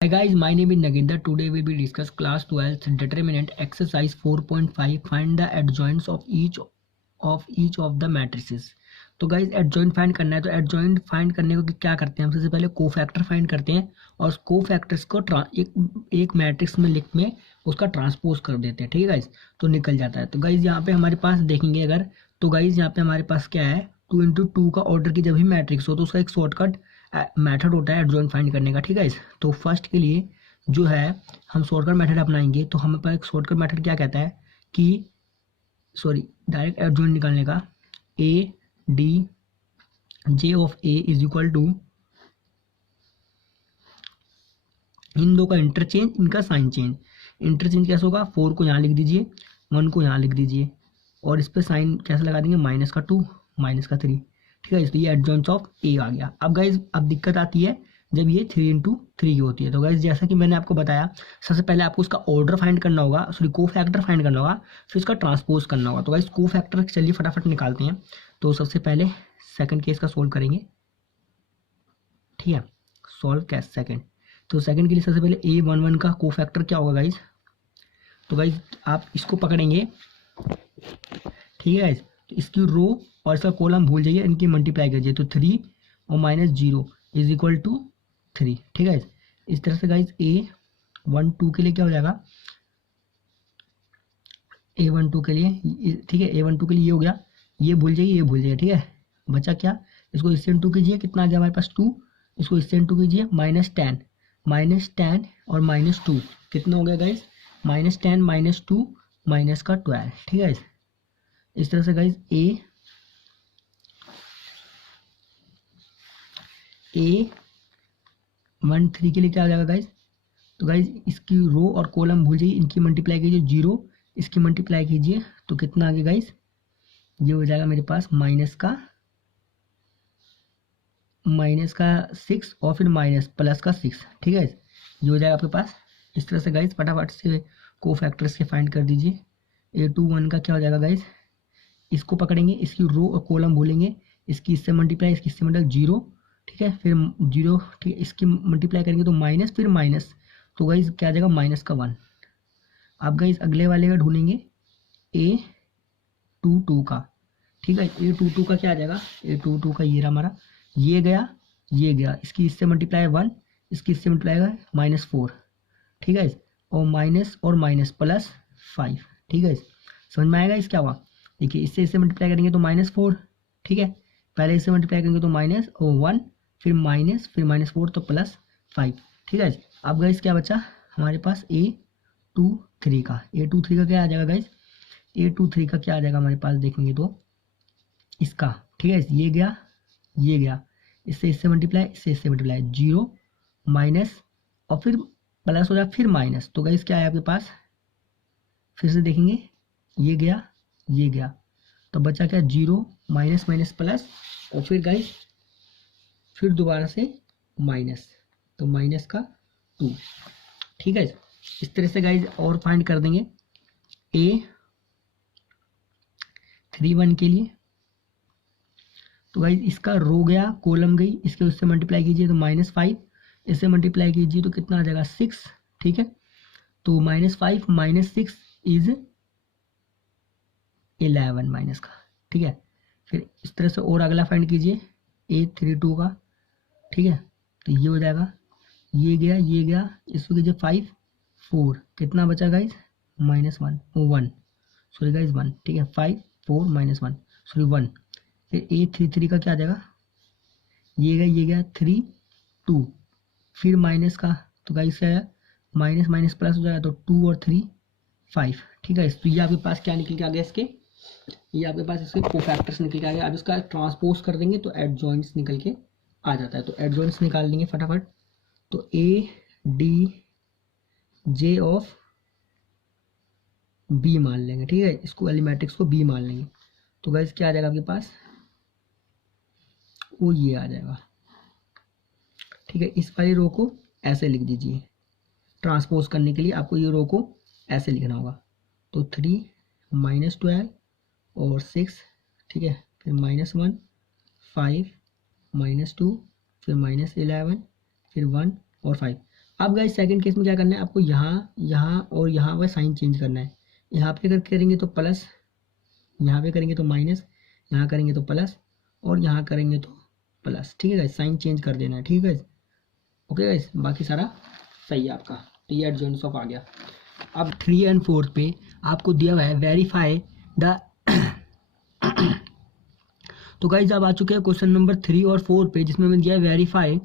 Hi guys, my name is Naginder. Today we will discuss class 12th determinant exercise 4.5. Find the adjoints of each of the matrices. तो guys adjoint find करना है। तो adjoint find करने को क्या करते हैं हम सबसे पहले कोफैक्टर फाइंड करते हैं और कोफैक्टर्स को एक मैट्रिक्स में लिख में उसका ट्रांसपोज कर देते हैं। ठीक है गाइज, तो निकल जाता है। तो गाइज यहाँ पे हमारे पास देखेंगे अगर, तो गाइज यहाँ पे हमारे पास क्या है, 2 × 2 का ऑर्डर की जब भी मैट्रिक्स हो तो उसका एक शॉर्टकट मेथड होता है एडजॉइंट फाइंड करने का। ठीक है, तो फर्स्ट के लिए जो है हम शॉर्टकट मेथड अपनाएंगे। तो हमें पर एक शॉर्टकट मेथड क्या कहता है कि डायरेक्ट एडजॉइंट निकालने का, A D J of A is equal to इन दो का इंटरचेंज, इनका साइन चेंज। इंटरचेंज कैसे होगा, 4 को यहाँ लिख दीजिए, 1 को यहाँ लिख दीजिए और इस पर साइन कैसे लगा देंगे, -2 -3। ठीक है, इसलिए एडजॉइंट्स ऑफ ए आ गया। अब गाइज अब दिक्कत आती है जब ये 3 × 3 की होती है। तो गाइज जैसा कि मैंने आपको बताया, सबसे पहले आपको उसका ऑर्डर फाइंड करना होगा, कोफैक्टर फाइंड करना होगा, फिर उसका ट्रांसपोज करना होगा। तो गाइज कोफैक्टर चलिए फटाफट निकालते हैं। तो सबसे पहले सेकंड केस का सोल्व करेंगे। ठीक है, सॉल्व कैस सेकंड। तो सेकंड के लिए सबसे पहले A11 का कोफैक्टर क्या होगा गाइज, तो गाइज आप इसको पकड़ेंगे। ठीक है गाइज, तो इसकी रो और इसका कॉलम भूल जाइए, इनकी मल्टीप्लाई कीजिए। तो 3 और -0 इज इक्वल टू 3। ठीक है, इस तरह से गाइज A12 के लिए क्या हो जाएगा, A12 के लिए, ठीक है, A12 के लिए ये हो गया, ये भूल जाइए, ये भूल जाइए। ठीक है, बचा क्या, इसको इससे इंटू कीजिए, कितना आ गया हमारे पास 2, इसको इससे इंटू कीजिए, -10 और -2 कितना हो गया गाइज, -10 -2 -12। ठीक है, इस तरह से गाइज A13 के लिए क्या आ जाएगा गाइज, तो गाइज इसकी रो और कॉलम भूल जाइए, इनकी मल्टीप्लाई कीजिए, 0 इसकी मल्टीप्लाई कीजिए, तो कितना आ गया गाइज, ये हो जाएगा मेरे पास माइनस का 6 और फिर प्लस का 6। ठीक है, ये हो जाएगा आपके पास। इस तरह से गाइज फटाफट से कोफैक्टर्स के फाइंड कर दीजिए। A21 का क्या हो जाएगा गाइज, इसको पकड़ेंगे, इसकी रो और कॉलम भूलेंगे, इसकी इससे मल्टीप्लाई, इसकी इससे मल्टीप्लाई 0। ठीक है, फिर 0, ठीक है, इसकी मल्टीप्लाई करेंगे तो माइनस, फिर माइनस, तो गाइज क्या आ जाएगा, -1। अब गाइज अगले वाले का ढूंढेंगे A22 का। ठीक है, A22 का क्या आ जाएगा, A22 का ये रहा हमारा, ये गया, ये गया, इसकी इससे मल्टीप्लाई 1, इसकी इससे मल्टीप्लाई -4। ठीक है, और माइनस और माइनस +5। ठीक है, समझ में आएगा इस क्या हुआ, देखिए इससे इससे मल्टीप्लाई करेंगे तो -4। ठीक है, पहले इससे मल्टीप्लाई करेंगे तो -1, फिर -4 तो +5। ठीक है, अब गाइस क्या बचा हमारे पास, A23 का। A23 का क्या आ जाएगा गाइस, A23 का क्या आ जाएगा हमारे पास, देखेंगे तो इसका, ठीक है, ये गया, ये गया, इससे इससे मल्टीप्लाई, इससे इससे मल्टीप्लाई, 0 माइनस और फिर प्लस हो जाए, फिर माइनस। तो गाइस क्या है आपके पास, फिर से देखेंगे, ये गया, ये गया, तो बचा क्या, 0 माइनस प्लस और फिर गाइस फिर दोबारा से माइनस, तो -2। ठीक है, इस तरह से गाइस और फाइंड कर देंगे A31 के लिए। तो गाइस इसका रो गया, कॉलम गई, इसके उससे मल्टीप्लाई कीजिए तो -5, इससे मल्टीप्लाई कीजिए तो कितना आ जाएगा, 6। ठीक है, तो -5 -6 इज 11 माइनस का। ठीक है, फिर इस तरह से और अगला फाइंड कीजिए A32 का। ठीक है, तो ये हो जाएगा, ये गया, ये गया, इसको कीजिए 5 4, कितना बचा गाइज, -1 सॉरी गाइज 1। ठीक है, 5 4 -1 सॉरी 1। फिर A33 का क्या आ जाएगा, ये गया, ये गया, 3 2, फिर माइनस का, तो गाइज क्या है, माइनस प्लस हो जाएगा, तो 2 और 3 5। ठीक है, तो ये आपके पास क्या निकल के आ गया, इसके ये आपके पास इसके कोफैक्टर्स निकल के आ गया। अब इसका ट्रांसपोज कर देंगे तो एडजॉइंट्स निकल के आ जाता है। तो एडजॉइंट्स निकाल लेंगे फटाफट। तो ADJ ऑफ B मान लेंगे। ठीक है, इसको एलिमेट्रिक्स को B मान लेंगे। तो गाइस क्या आ जाएगा आपके पास, वो ये आ जाएगा। ठीक है, इस वाली रो को ऐसे लिख दीजिए, ट्रांसपोज करने के लिए आपको ये रो को ऐसे लिखना होगा। तो 3 -12 और 6, ठीक है, फिर -1 5 -2 फिर -11 फिर 1 और 5। अब गाइस सेकंड केस में क्या करना है आपको, यहाँ यहाँ और यहाँ पर साइन चेंज करना है। यहाँ पे अगर करेंगे तो प्लस, यहाँ पे करेंगे तो माइनस, यहाँ करेंगे तो प्लस, और यहाँ करेंगे तो प्लस। ठीक है गाइस, साइन चेंज कर देना है। ठीक है गाइस, ओके गाइस, बाकी सारा सही है आपका। तो ये एडजॉइंट्स ऑफ आ गया। अब 3 और 4 पे आपको दिया हुआ है वेरीफाई द तो गाइज अब आ चुके हैं क्वेश्चन नंबर 3 और 4 पे, जिसमें मैंने दिया है वेरीफाई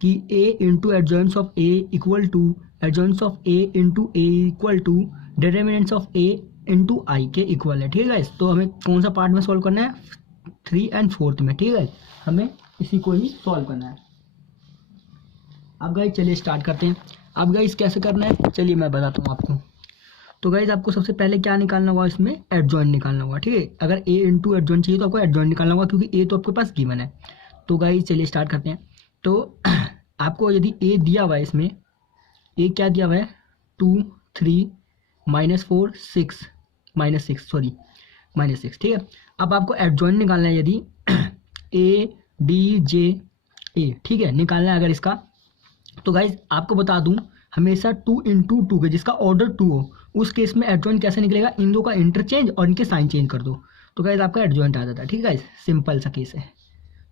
कि a into adjoints of a equal to adjoints of a into a equal to determinants of a into I के इक्वल है। ठीक है गाइज, तो हमें कौन सा पार्ट में सॉल्व करना है, 3 और 4 में। ठीक है, हमें इसी को ही सॉल्व करना है। अब गाइज चलिए स्टार्ट करते हैं। अब गाइज कैसे करना है, चलिए मैं बताता हूँ आपको। तो गाइज आपको सबसे पहले क्या निकालना होगा, इसमें एडजॉइंट निकालना होगा। ठीक है, अगर a इंटू एडजॉइंट चाहिए तो आपको एडजॉइंट निकालना होगा, क्योंकि a तो आपके पास गिवन है। तो गाइज चलिए स्टार्ट करते हैं। तो आपको यदि a दिया हुआ है, इसमें a क्या दिया हुआ है, 2 3 -4 6 -6 सॉरी -6। ठीक है, अब आपको एडजॉइंट निकालना है, यदि a d j a, ठीक है, निकालना है अगर इसका। तो गाइज आपको बता दूं, हमेशा 2 इंटू 2 के जिसका ऑर्डर 2 हो, उस केस में एडजॉइंट कैसे निकलेगा, इन दो का इंटरचेंज और इनके साइन चेंज कर दो, तो गाइज आपका एडजॉइंट आ जाता है। ठीक है गाइज, सिंपल सा केस है।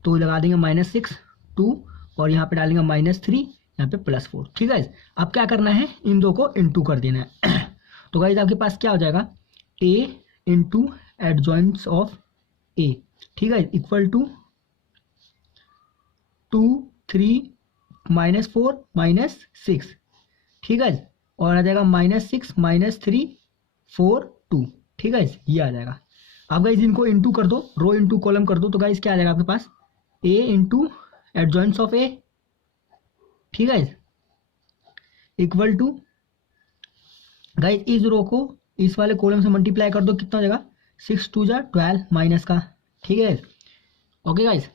तो लगा देंगे -6 2 और यहाँ पे डालेंगे -3, यहाँ पे +4। ठीक है गाइज, अब क्या करना है, इन दो को इंटू कर देना है। तो गाइज आपके पास क्या हो जाएगा, a into adjoints of a, ठीक है, इक्वल टू 2 3 -4 -6। ठीक है, और आ जाएगा -6 -3 4 2। ठीक है, ये आ जाएगा। अब गाइज इनको इंटू कर दो, रो इंटू कॉलम कर दो, तो गाइज क्या आ जाएगा आपके पास, a into adjoints of a, ठीक है, इक्वल टू गाइज इस रो को इस वाले कॉलम से मल्टीप्लाई कर दो, कितना हो जाएगा, 6 2 जा 12 माइनस का। ठीक है, ओके गाइज,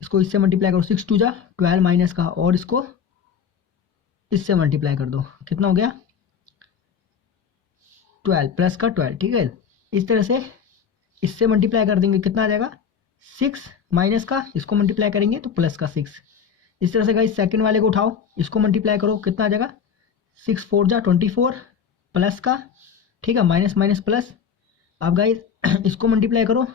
इसको इससे मल्टीप्लाई करो, 6 2 जा 12 माइनस का, और इसको इससे मल्टीप्लाई कर दो, कितना हो गया 12 प्लस का 12। ठीक है, इस तरह से इससे मल्टीप्लाई कर देंगे, कितना आ जाएगा 6 माइनस का, इसको मल्टीप्लाई करेंगे तो प्लस का 6। इस तरह से गाइस सेकंड वाले को उठाओ, इसको मल्टीप्लाई करो, कितना आ जाएगा 6 4 जा 24 प्लस का, ठीक है, माइनस माइनस प्लस। अब गाइस इसको मल्टीप्लाई करो,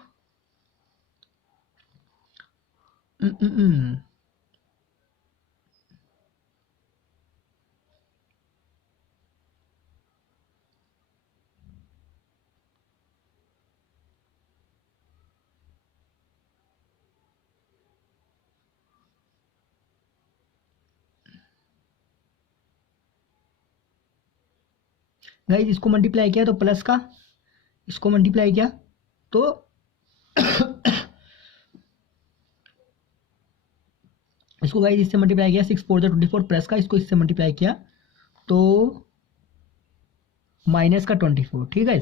गाइस इसको मल्टीप्लाई किया तो प्लस का, इसको मल्टीप्लाई किया तो इसको गाइस इससे मल्टीप्लाई किया 6 4 24 प्लस का, इसको इससे मल्टीप्लाई किया तो माइनस का 24। ठीक है,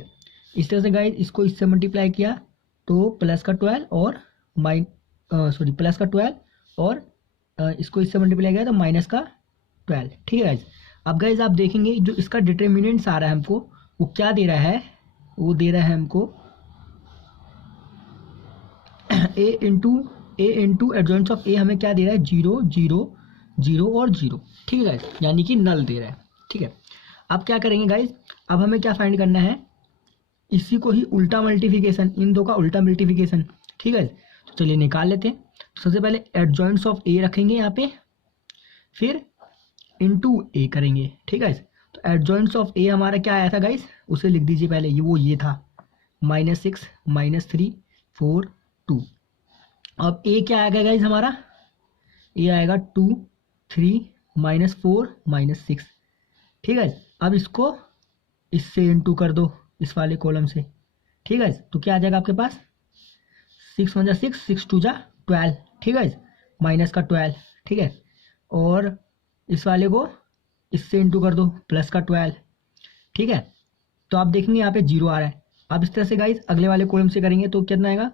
इस तरह से गाइस इसको इससे मल्टीप्लाई किया तो प्लस का 12 और प्लस का 12 और इसको इससे मल्टीप्लाई किया तो माइनस का 12। ठीक है गाइस, अब गाइस आप देखेंगे जो इसका डिटर्मिनेंट्स आ रहा है हमको, वो क्या दे रहा है, वो दे रहा है हमको ए इंटू एडजॉइंट्स ऑफ ए, हमें क्या दे रहा है 0 0 0 और 0। ठीक है गाइस, यानी कि नल दे रहा है। ठीक है, अब क्या करेंगे गाइस, अब हमें क्या फाइंड करना है, इसी को ही उल्टा मल्टीप्लिकेशन, इन दो का उल्टा मल्टीप्लिकेशन। ठीक है, तो चलिए निकाल लेते हैं। तो सबसे पहले एडजॉइंट्स ऑफ ए रखेंगे यहाँ पे, फिर इंटू ए करेंगे। ठीक है, तो एडजॉइंट्स ऑफ ए हमारा क्या आया था गाइस, उसे लिख दीजिए पहले, ये था -6 -3 4 2। अब ए क्या आएगा गाइस हमारा, ए आएगा 2 3 -4 -6। ठीक है, अब इसको इससे इंटू कर दो इस वाले कॉलम से। ठीक है, तो क्या आ जाएगा आपके पास 6 1 जा 6 6 2 जा 12। ठीक है, माइनस का 12। ठीक है, और इस वाले को इससे इंटू कर दो प्लस का 12। ठीक है, तो आप देखेंगे यहाँ पे 0 आ रहा है। अब इस तरह से गाइस अगले वाले कॉलम से करेंगे तो कितना आएगा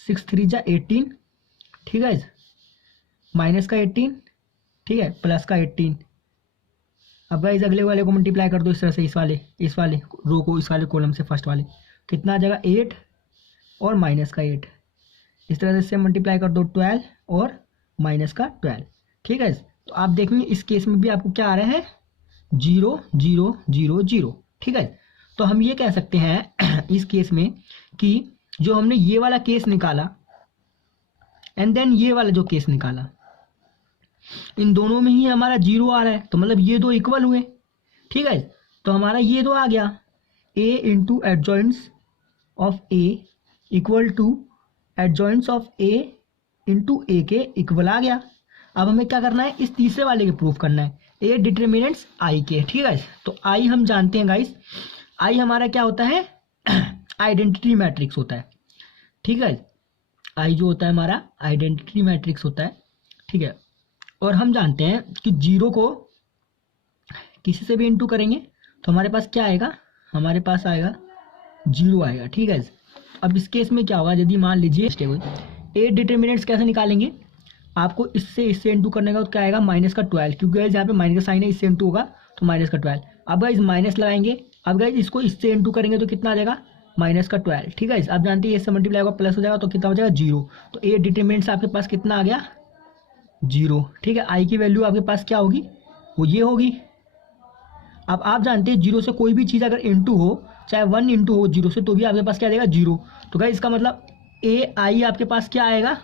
6 3 जा 18। ठीक है, माइनस का 18, ठीक है, प्लस का 18। अब गाइस अगले वाले को मल्टीप्लाई कर दो इस तरह से, इस वाले रो को इस वाले कॉलम से फर्स्ट वाले, कितना आ जाएगा 8 और माइनस का 8। इस तरह से मल्टीप्लाई कर दो 12 और माइनस का 12। ठीक है, तो आप देखेंगे इस केस में भी आपको क्या आ रहा है 0 0 0 0। ठीक है, तो हम ये कह सकते हैं इस केस में कि जो हमने ये वाला केस निकाला एंड देन ये वाला जो केस निकाला, इन दोनों में ही हमारा 0 आ रहा है, तो मतलब ये दो इक्वल हुए। ठीक है, तो हमारा ये दो आ गया, a into adjoints of a equal to adjoints of a into A के इक्वल आ गया। अब हमें क्या करना है, इस तीसरे वाले के प्रूफ करना है, ए डिटर्मिनेंट्स आई के। ठीक है, तो आई हम जानते हैं गाइस, आई हमारा क्या होता है, आइडेंटिटी मैट्रिक्स होता है। ठीक है, आई जो होता है हमारा आइडेंटिटी मैट्रिक्स होता है। ठीक है, और हम जानते हैं कि 0 को किसी से भी इंटू करेंगे तो हमारे पास क्या आएगा, हमारे पास आएगा 0 आएगा। ठीक है, अब इस केस में क्या होगा, यदि मान लीजिए स्टेबल ए डिटर्मिनेंट्स कैसे निकालेंगे, आपको इससे इंटू करने का तो क्या आएगा माइनस का 12, क्योंकि गाइस यहाँ पे माइनस का साइन है, इससे इंटू होगा तो माइनस का 12। अब गाइस माइनस लगाएंगे, अब गाइस इसको इससे इंटू करेंगे तो कितना आ जाएगा माइनस का 12। ठीक है, आप जानते हैं इससे मल्टीप्लाई होगा प्लस हो जाएगा तो कितना हो जाएगा 0। तो ए डिटर्मिनेंट्स आपके पास कितना आ गया 0। ठीक है, आई की वैल्यू आपके पास क्या होगी, वो ये होगी। अब आप जानते हैं 0 से कोई भी चीज़ अगर इंटू हो, चाहे 1 इंटू हो 0 से, तो भी आपके पास क्या देगा 0। तो गाइस इसका मतलब ए आई आपके पास क्या आएगा,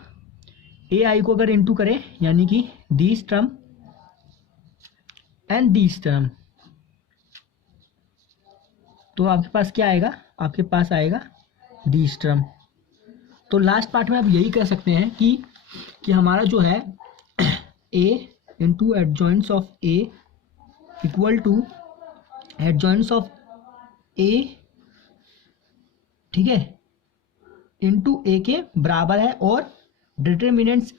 ए आई को अगर इंटू करें यानी कि this term and this term, तो आपके पास क्या आएगा, आपके पास आएगा दिस टर्म। तो लास्ट पार्ट में आप यही कह सकते हैं कि हमारा जो है A into adjoints of A equal to adjoints of A, ठीक है, इंटू ए के बराबर है, और डिटर्मिनेंट्स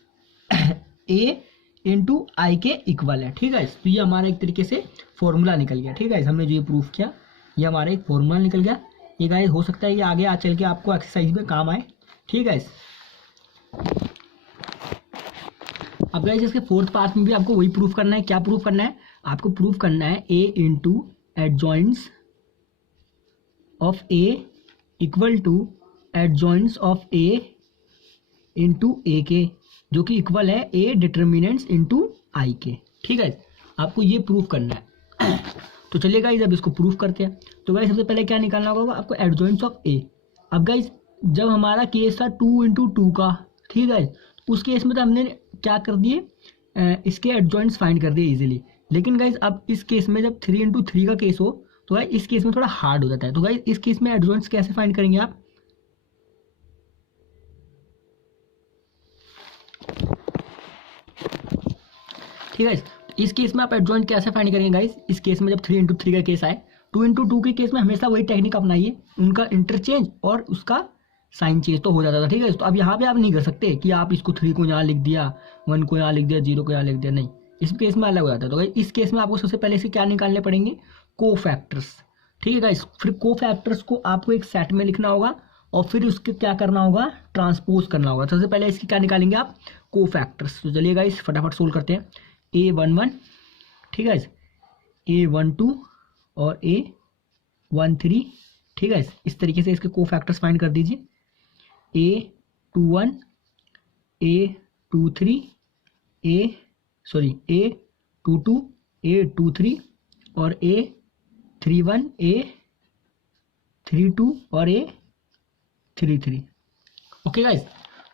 ए इंटू आई के इक्वल है। ठीक है, तो ये हमारा एक तरीके से फॉर्मूला निकल गया। ठीक है, हमने जो ये प्रूफ किया ये हमारा एक फॉर्मूला निकल गया। ये गाइस हो सकता है ये आगे आज चल के आपको एक्सरसाइज में काम आए। ठीक है, अब गाइस इसके फोर्थ पार्ट में भी आपको वही प्रूफ करना है। क्या प्रूफ करना है, आपको प्रूफ करना है A into adjoints of A equal to adjoints of A into A के, जो कि इक्वल है ए डिटर्मिनेंट्स इंटू आई के। ठीक है, आपको ये प्रूफ करना है। तो चलिए गाइस अब इसको प्रूफ करते हैं। तो गाइस सबसे पहले क्या निकालना होगा आपको, एडजॉइंट्स ऑफ ए। अब गाइस जब हमारा केस था 2 इंटू 2 का, ठीक है, उस केस में तो हमने क्या कर दिए, इसके एडजॉइंट्स फाइंड कर दिए इजीली। लेकिन गाइस अब इस केस में जब 3 इंटू 3 का केस हो तो गाइस इस केस में थोड़ा हार्ड हो जाता है। तो गाइस इस केस में एडजॉइंट्स कैसे फाइंड करेंगे आप, ठीक है, इस केस में आप एडजॉइंट कैसे फाइंड करेंगे गाइस, इस केस में जब 3 इंटू 3 का केस आए, 2 इंटू 2 के केस में हमेशा वही टेक्निक अपनाइए, उनका इंटरचेंज और उसका साइन चेंज तो हो जाता था। ठीक है, तो अब यहाँ पे आप नहीं कर सकते कि आप इसको 3 को यहाँ लिख दिया, 1 को यहाँ लिख दिया, 0 को यहाँ लिख दिया, नहीं, इस केस में अलग हो जाता है। तो गाइस इस केस में आपको सबसे पहले से क्या निकालने पड़ेंगे, को फैक्टर्स। ठीक है गाइस, फिर को फैक्टर्स को आपको एक सेट में लिखना होगा और फिर उसके क्या करना होगा, ट्रांसपोज करना होगा। सबसे पहले इसकी क्या निकालेंगे आप, को फैक्टर्स। तो चलिए गाइस फटाफट सोल्व करते हैं। A11, ठीक है, A12 और A13, ठीक है, इस तरीके से इसके को फैक्टर्स फाइंड कर दीजिए। A21, A23, A22, A23 और A31, A32 और A33। ओके गाइस,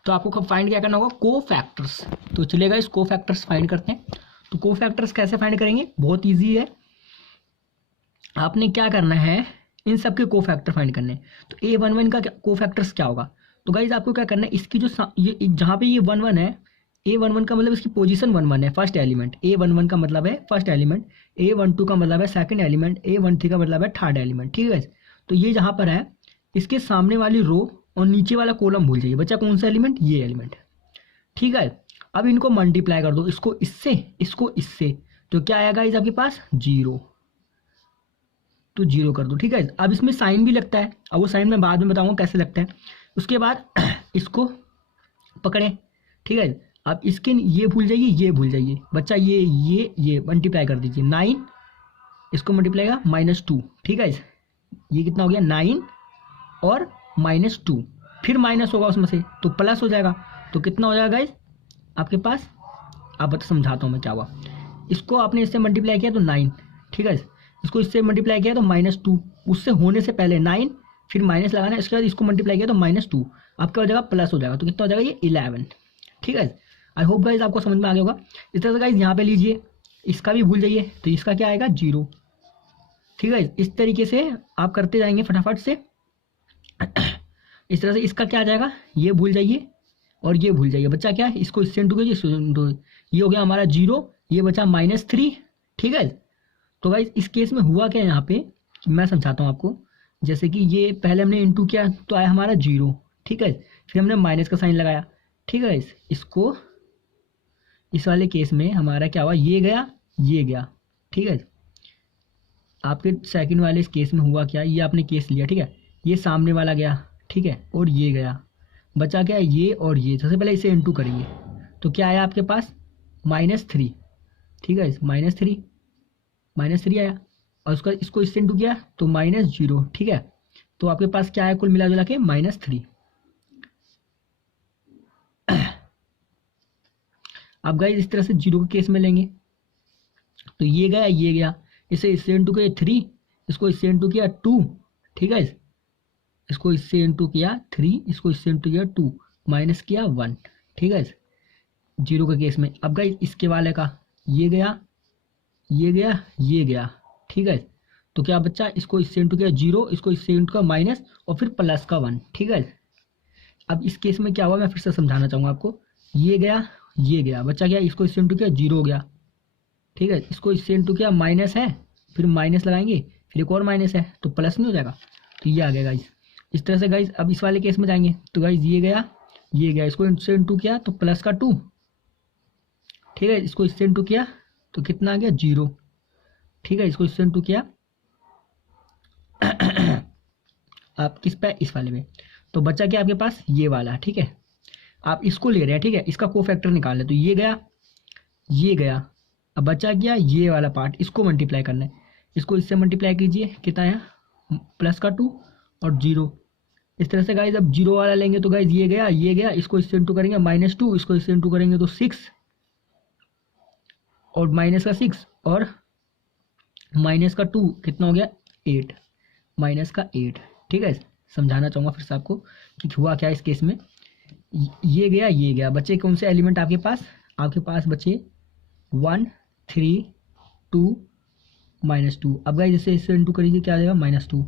तो आपको कब फाइंड क्या करना होगा, को फैक्टर्स। तो चलिए गाइस को फैक्टर्स फाइंड करते हैं। तो को फैक्टर्स कैसे फाइंड करेंगे, बहुत इजी है। आपने क्या करना है, इन सब के को फैक्टर फाइंड करने हैं। तो A11 का को फैक्टर्स क्या होगा, तो गाइस आपको क्या करना है, इसकी जो ये जहाँ पे ये 11 है, A11 का मतलब इसकी पोजीशन 11 है, फर्स्ट एलिमेंट। A11 का मतलब है फर्स्ट एलिमेंट, A12 का मतलब है सेकंड एलिमेंट, A13 का मतलब है थर्ड एलिमेंट। ठीक है, तो ये जहाँ पर है इसके सामने वाली रो और नीचे वाला कॉलम भूल जाइए, बच्चा कौन सा एलिमेंट, ये एलिमेंट। ठीक है, अब इनको मल्टीप्लाई कर दो, इसको इससे, इसको इससे, तो क्या आएगा इस आपके पास 0, तो 0 कर दो। ठीक है, अब इसमें साइन भी लगता है, अब वो साइन मैं बाद में बताऊंगा कैसे लगता है। उसके बाद इसको पकड़े, ठीक है, अब इसके ये भूल जाइए, ये भूल जाइए बच्चा, ये मल्टीप्लाई कर दीजिए, 9 इसको मल्टीप्लाई का -2। ठीक है, ये कितना हो गया 9 और -2, फिर माइनस होगा उसमें से तो प्लस हो जाएगा, तो कितना हो जाएगा गाइस आपके पास, आप बता समझाता हूँ मैं क्या हुआ। इसको आपने इससे मल्टीप्लाई किया तो 9, ठीक है। इसको इससे मल्टीप्लाई किया तो -2, उससे होने से पहले 9, फिर माइनस लगाना है, इसके बाद इसको मल्टीप्लाई किया तो -2, आपका हो जाएगा प्लस हो जाएगा, तो कितना हो जाएगा ये 11। ठीक है। आई होप गाइज आपको समझ में आ गया होगा। इस तरह से गाइज यहाँ पे लीजिए, इसका भी भूल जाइए तो इसका क्या आएगा 0। ठीक है। इस तरीके से आप करते जाएंगे फटाफट से। इस तरह से इसका क्या आ जाएगा, ये भूल जाइए और ये भूल जाइए। बच्चा क्या है, इसको इससे इंटू कीजिए, ये हो गया हमारा 0, ये बचा -3। ठीक है। तो गाइज इस केस में हुआ क्या यहाँ पे, मैं समझाता हूँ आपको। जैसे कि ये पहले हमने इंटू किया तो आया हमारा 0। ठीक है। फिर हमने माइनस का साइन लगाया। ठीक है। इसको इस वाले केस में हमारा क्या हुआ, ये गया ये गया। ठीक है। आपके सेकंड वाले इस केस में हुआ क्या, ये आपने केस लिया। ठीक है। ये सामने वाला गया। ठीक है। और ये गया, बचा क्या ये और ये। सबसे पहले इसे इंटू करेंगे तो क्या आया आपके पास -3। ठीक है। -3 आया, और उसका इसको इससे इंटू किया तो -0। ठीक है। तो आपके पास क्या आया कुल मिला जुला के -3। अब गाइस इस तरह से 0 के केस में लेंगे तो ये गया, इसे इससे इंटू किया 3, इसको इससे इंटू किया 2। ठीक है। इसको इससे इंटू किया 3, इसको इससे इंटू किया 2, माइनस किया 1। ठीक है। 0 के केस में अब गाइस इसके वाले का ये गया ये गया ये गया। ठीक है। तो क्या बच्चा, इसको इससे इंटू किया 0, इसको इससे इंटू का माइनस और फिर प्लस का 1। ठीक है। अब इस केस में क्या हुआ, मैं फिर से समझाना चाहूँगा आपको। ये गया, बच्चा क्या, इसको इससे इंटू किया 0 हो गया। ठीक है। इसको इससे इंटू किया माइनस है, फिर माइनस लगाएंगे, फिर एक और माइनस है तो प्लस नहीं हो जाएगा, तो ये आ गया गाइज। इस तरह से गाइज अब इस वाले केस में जाएंगे तो गाइज ये गया, इसको इससे इंटू किया तो प्लस का 2। ठीक है। इसको इससे इंटू किया तो कितना आ गया 0। ठीक है। इसको इससे इंटू किया आप किस पे, इस वाले में, तो बच्चा क्या आपके पास ये वाला। ठीक है। आप इसको ले रहे हैं। ठीक है। इसका कोफैक्टर निकाल ले तो ये गया। अब बचा क्या ये वाला पार्ट, इसको मल्टीप्लाई करना है, इसको इससे मल्टीप्लाई कीजिए, कितना है +2 और 0। इस तरह से गाइज अब 0 वाला लेंगे तो गाइज ये गया, इसको इससे इंटू करेंगे -2, इसको इससे इंटू करेंगे तो 6 और माइनस का 6 और माइनस का 2 कितना हो गया 8, -8। ठीक है। समझाना चाहूँगा फिर से आपको कि हुआ क्या इस केस में। ये गया, बच्चे कौन से एलिमेंट आपके पास बचे 1 3 2 -2। अब गाइस जैसे इससे इंटू करिए क्या आ जाएगा -2,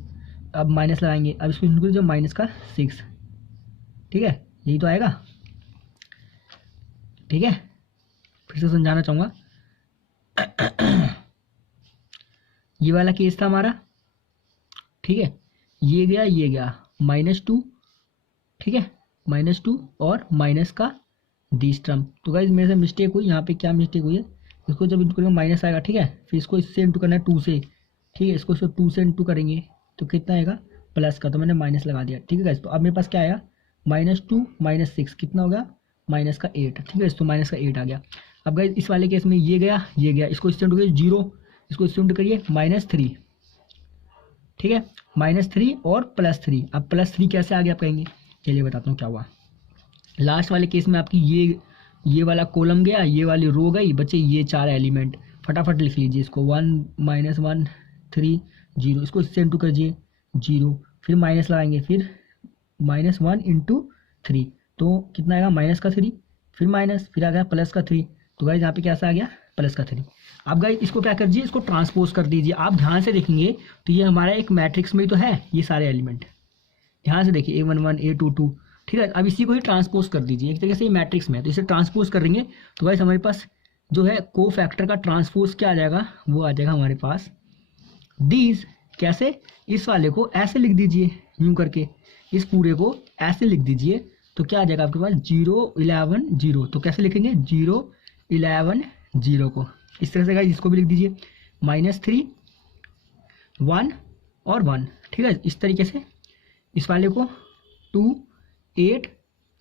अब माइनस लगाएंगे, अब इसको इंटू करिए माइनस का 6। ठीक है। यही तो आएगा। ठीक है। फिर से समझाना चाहूँगा। ये वाला केस था हमारा। ठीक है। ये गया -2। ठीक है। -2 और माइनस का दिस टर्म। तो गाइज मेरे से मिस्टेक हुई यहाँ पे, क्या मिस्टेक हुई है, इसको जब इंटू करेंगे माइनस आएगा। ठीक है। फिर इसको इससे इंटू करना है 2 से। ठीक है। इसको 2 से इंटू करेंगे तो कितना आएगा प्लस का, तो मैंने माइनस लगा दिया। ठीक है गाइज। तो अब मेरे पास क्या आया -2 -6 कितना हो गया -8। ठीक है। तो माइनस का 8 आ गया। अब गाइज इस वाले केस में ये गया, इसको इससे इंटू करिए 0, इसको इससे इंटू करिए -3। ठीक है। -3 और +3। अब +3 कैसे आ गया आप कहेंगे, चलिए बताता हूँ क्या हुआ। लास्ट वाले केस में आपकी ये वाला कॉलम गया, ये वाली रो गई, बचे ये 4 एलिमेंट। फटाफट लिख लीजिए इसको 1 -1 3 0, इसको इससे इंटू करिए 0, फिर माइनस लगाएंगे, फिर -1 × 3 तो कितना आएगा -3, फिर माइनस, फिर आ गया +3। तो गाइस यहाँ पे कैसा आ गया +3। अब गाइस इसको क्या करिए, इसको ट्रांसपोज कर दीजिए। आप ध्यान से देखेंगे तो ये हमारा एक मैट्रिक्स में ही तो है, ये सारे एलिमेंट ध्यान से देखिए A11 A22। ठीक है। अब इसी को ही ट्रांसपोज कर दीजिए, एक तरीके से ये मैट्रिक्स में है तो इसे ट्रांसपोज करेंगे तो गाइस हमारे पास जो है को फैक्टर का ट्रांसपोज क्या आ जाएगा, वो आ जाएगा हमारे पास दीज। कैसे, इस वाले को ऐसे लिख दीजिए यूं करके, इस पूरे को ऐसे लिख दीजिए तो क्या आ जाएगा आपके पास 0 11 0। तो कैसे लिखेंगे 0 11 0 को इस तरह से गाइस इसको भी लिख दीजिए -3 1 और 1। ठीक है। इस तरीके से इस वाले को 2 8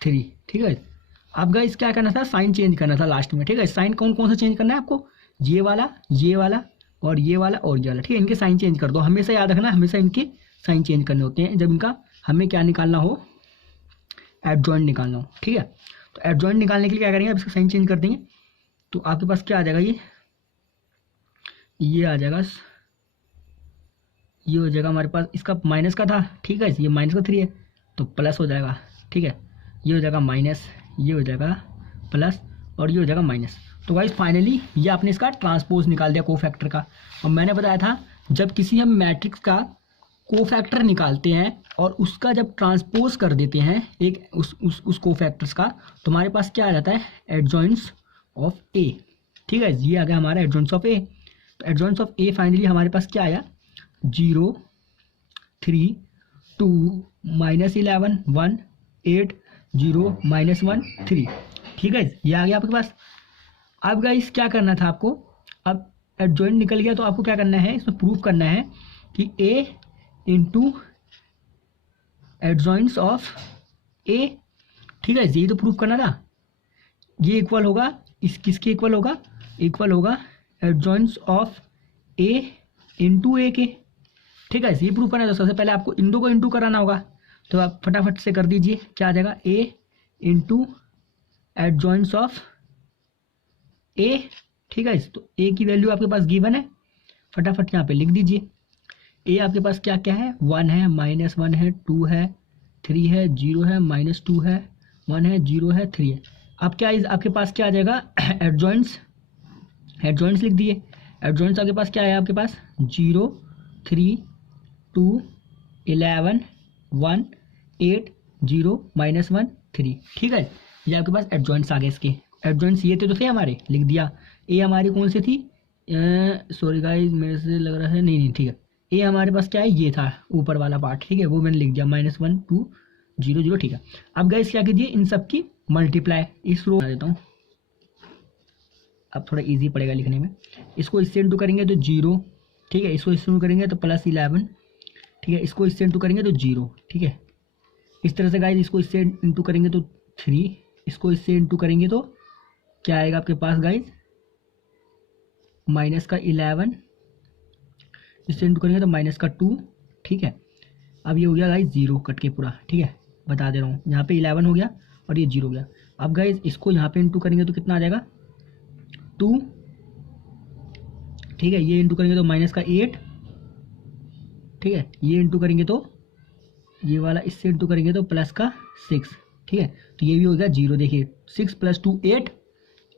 3। ठीक है। अब गाइस क्या करना था, साइन चेंज करना था लास्ट में। ठीक है। साइन कौन कौन सा चेंज करना है आपको, ये वाला और ये वाला और ये वाला। ठीक है। इनके साइन चेंज कर दो, हमेशा याद रखना, हमेशा इनके साइन चेंज करने होते हैं जब इनका हमें क्या निकालना हो, एडजॉइंट निकालना हो। ठीक है। तो एडजॉइंट निकालने के लिए क्या करेंगे, अब इसका साइन चेंज कर देंगे तो आपके पास क्या आ जाएगा, ये आ जाएगा ये हो जाएगा हमारे पास, इसका माइनस का था, ठीक है, ये माइनस का 3 है तो प्लस हो जाएगा, ठीक है, ये हो जाएगा माइनस, ये हो जाएगा प्लस और ये हो जाएगा माइनस। तो गाइस फाइनली ये आपने इसका ट्रांसपोज निकाल दिया कोफैक्टर का। और मैंने बताया था जब किसी हम मैट्रिक्स का कोफैक्टर निकालते हैं और उसका जब ट्रांसपोज कर देते हैं एक उस कोफैक्टर्स का, तो हमारे पास क्या आ जाता है, एडजॉइंट्स ऑफ ए, ठीक है, ये आ गया हमारा एडजॉइंट्स ऑफ ए। तो एडजॉइंट्स ऑफ ए फाइनली हमारे पास क्या आया, 0 3 2 -11 1 8 0 -1 3, ठीक है, ये आ गया आपके पास। अब गाइस क्या करना था आपको, अब एडजॉइंट निकल गया तो आपको क्या करना है, इसमें प्रूफ करना है कि ए इंटू एडजॉइंट्स ऑफ ए, ठीक है, यही तो प्रूफ करना था। ये इक्वल होगा इस किसके इक्वल होगा, इक्वल होगा एडजॉइंट्स ऑफ ए इंटू ए के, ठीक है, ये प्रूफ करना है। तो सबसे पहले आपको इन दो को इंटू कराना होगा, तो आप फटाफट से कर दीजिए, क्या आ जाएगा, ए इंटू एडजॉइंट्स ऑफ ए, ठीक है, तो ए की वैल्यू आपके पास गिवन है, फटाफट यहाँ पे लिख दीजिए। ए आपके पास क्या क्या है, 1 है, -1 है, 2 है, 3 है, 0 है, -2 है, 1 है, 0 है, 3 है। अब क्या आपके पास क्या आ जाएगा, एडजॉइंट्स, एडजॉइंट्स लिख दिए। एडजॉइंट्स आपके पास क्या है, आपके पास 0 3 2 11 1 8 0 -1 3, ठीक है, ये आपके पास एडजॉइंट्स आ गए। इसके एडजॉइंट्स ये थे तो थे हमारे, लिख दिया। ए हमारी कौन सी थी, सॉरी गाइस मेरे से लग रहा है, नहीं ठीक है, ए हमारे पास क्या है, ये था ऊपर वाला पार्ट, ठीक है, वो मैंने लिख दिया, -1 2 0 0, ठीक है। अब गाइस क्या कीजिए, इन सब की मल्टीप्लाई, इस रो देता हूँ, अब थोड़ा इजी पड़ेगा लिखने में। इसको इससे इंटू करेंगे तो 0, ठीक है, इसको इससे इंटू करेंगे तो +11, ठीक है, इसको इससे इंटू करेंगे तो 0, ठीक है, इस तरह से गाइस इसको इससे इंटू करेंगे तो 3, इसको इससे इंटू करेंगे तो क्या आएगा आपके पास गाइस, -11, इससे इंटू करेंगे तो -2, ठीक है। अब ये हो गया गाइस 0 कट के पूरा, ठीक है, बता दे रहा हूँ, यहाँ पे 11 हो गया और ये 0 हो गया। अब गाइस इसको यहाँ पे इंटू करेंगे तो कितना आ जाएगा, 2, ठीक है, ये इंटू करेंगे तो -8, ठीक है, ये इंटू करेंगे तो ये वाला इससे इंटू करेंगे तो +6, ठीक है, तो ये भी हो गया 0, देखिए 6 + 2 8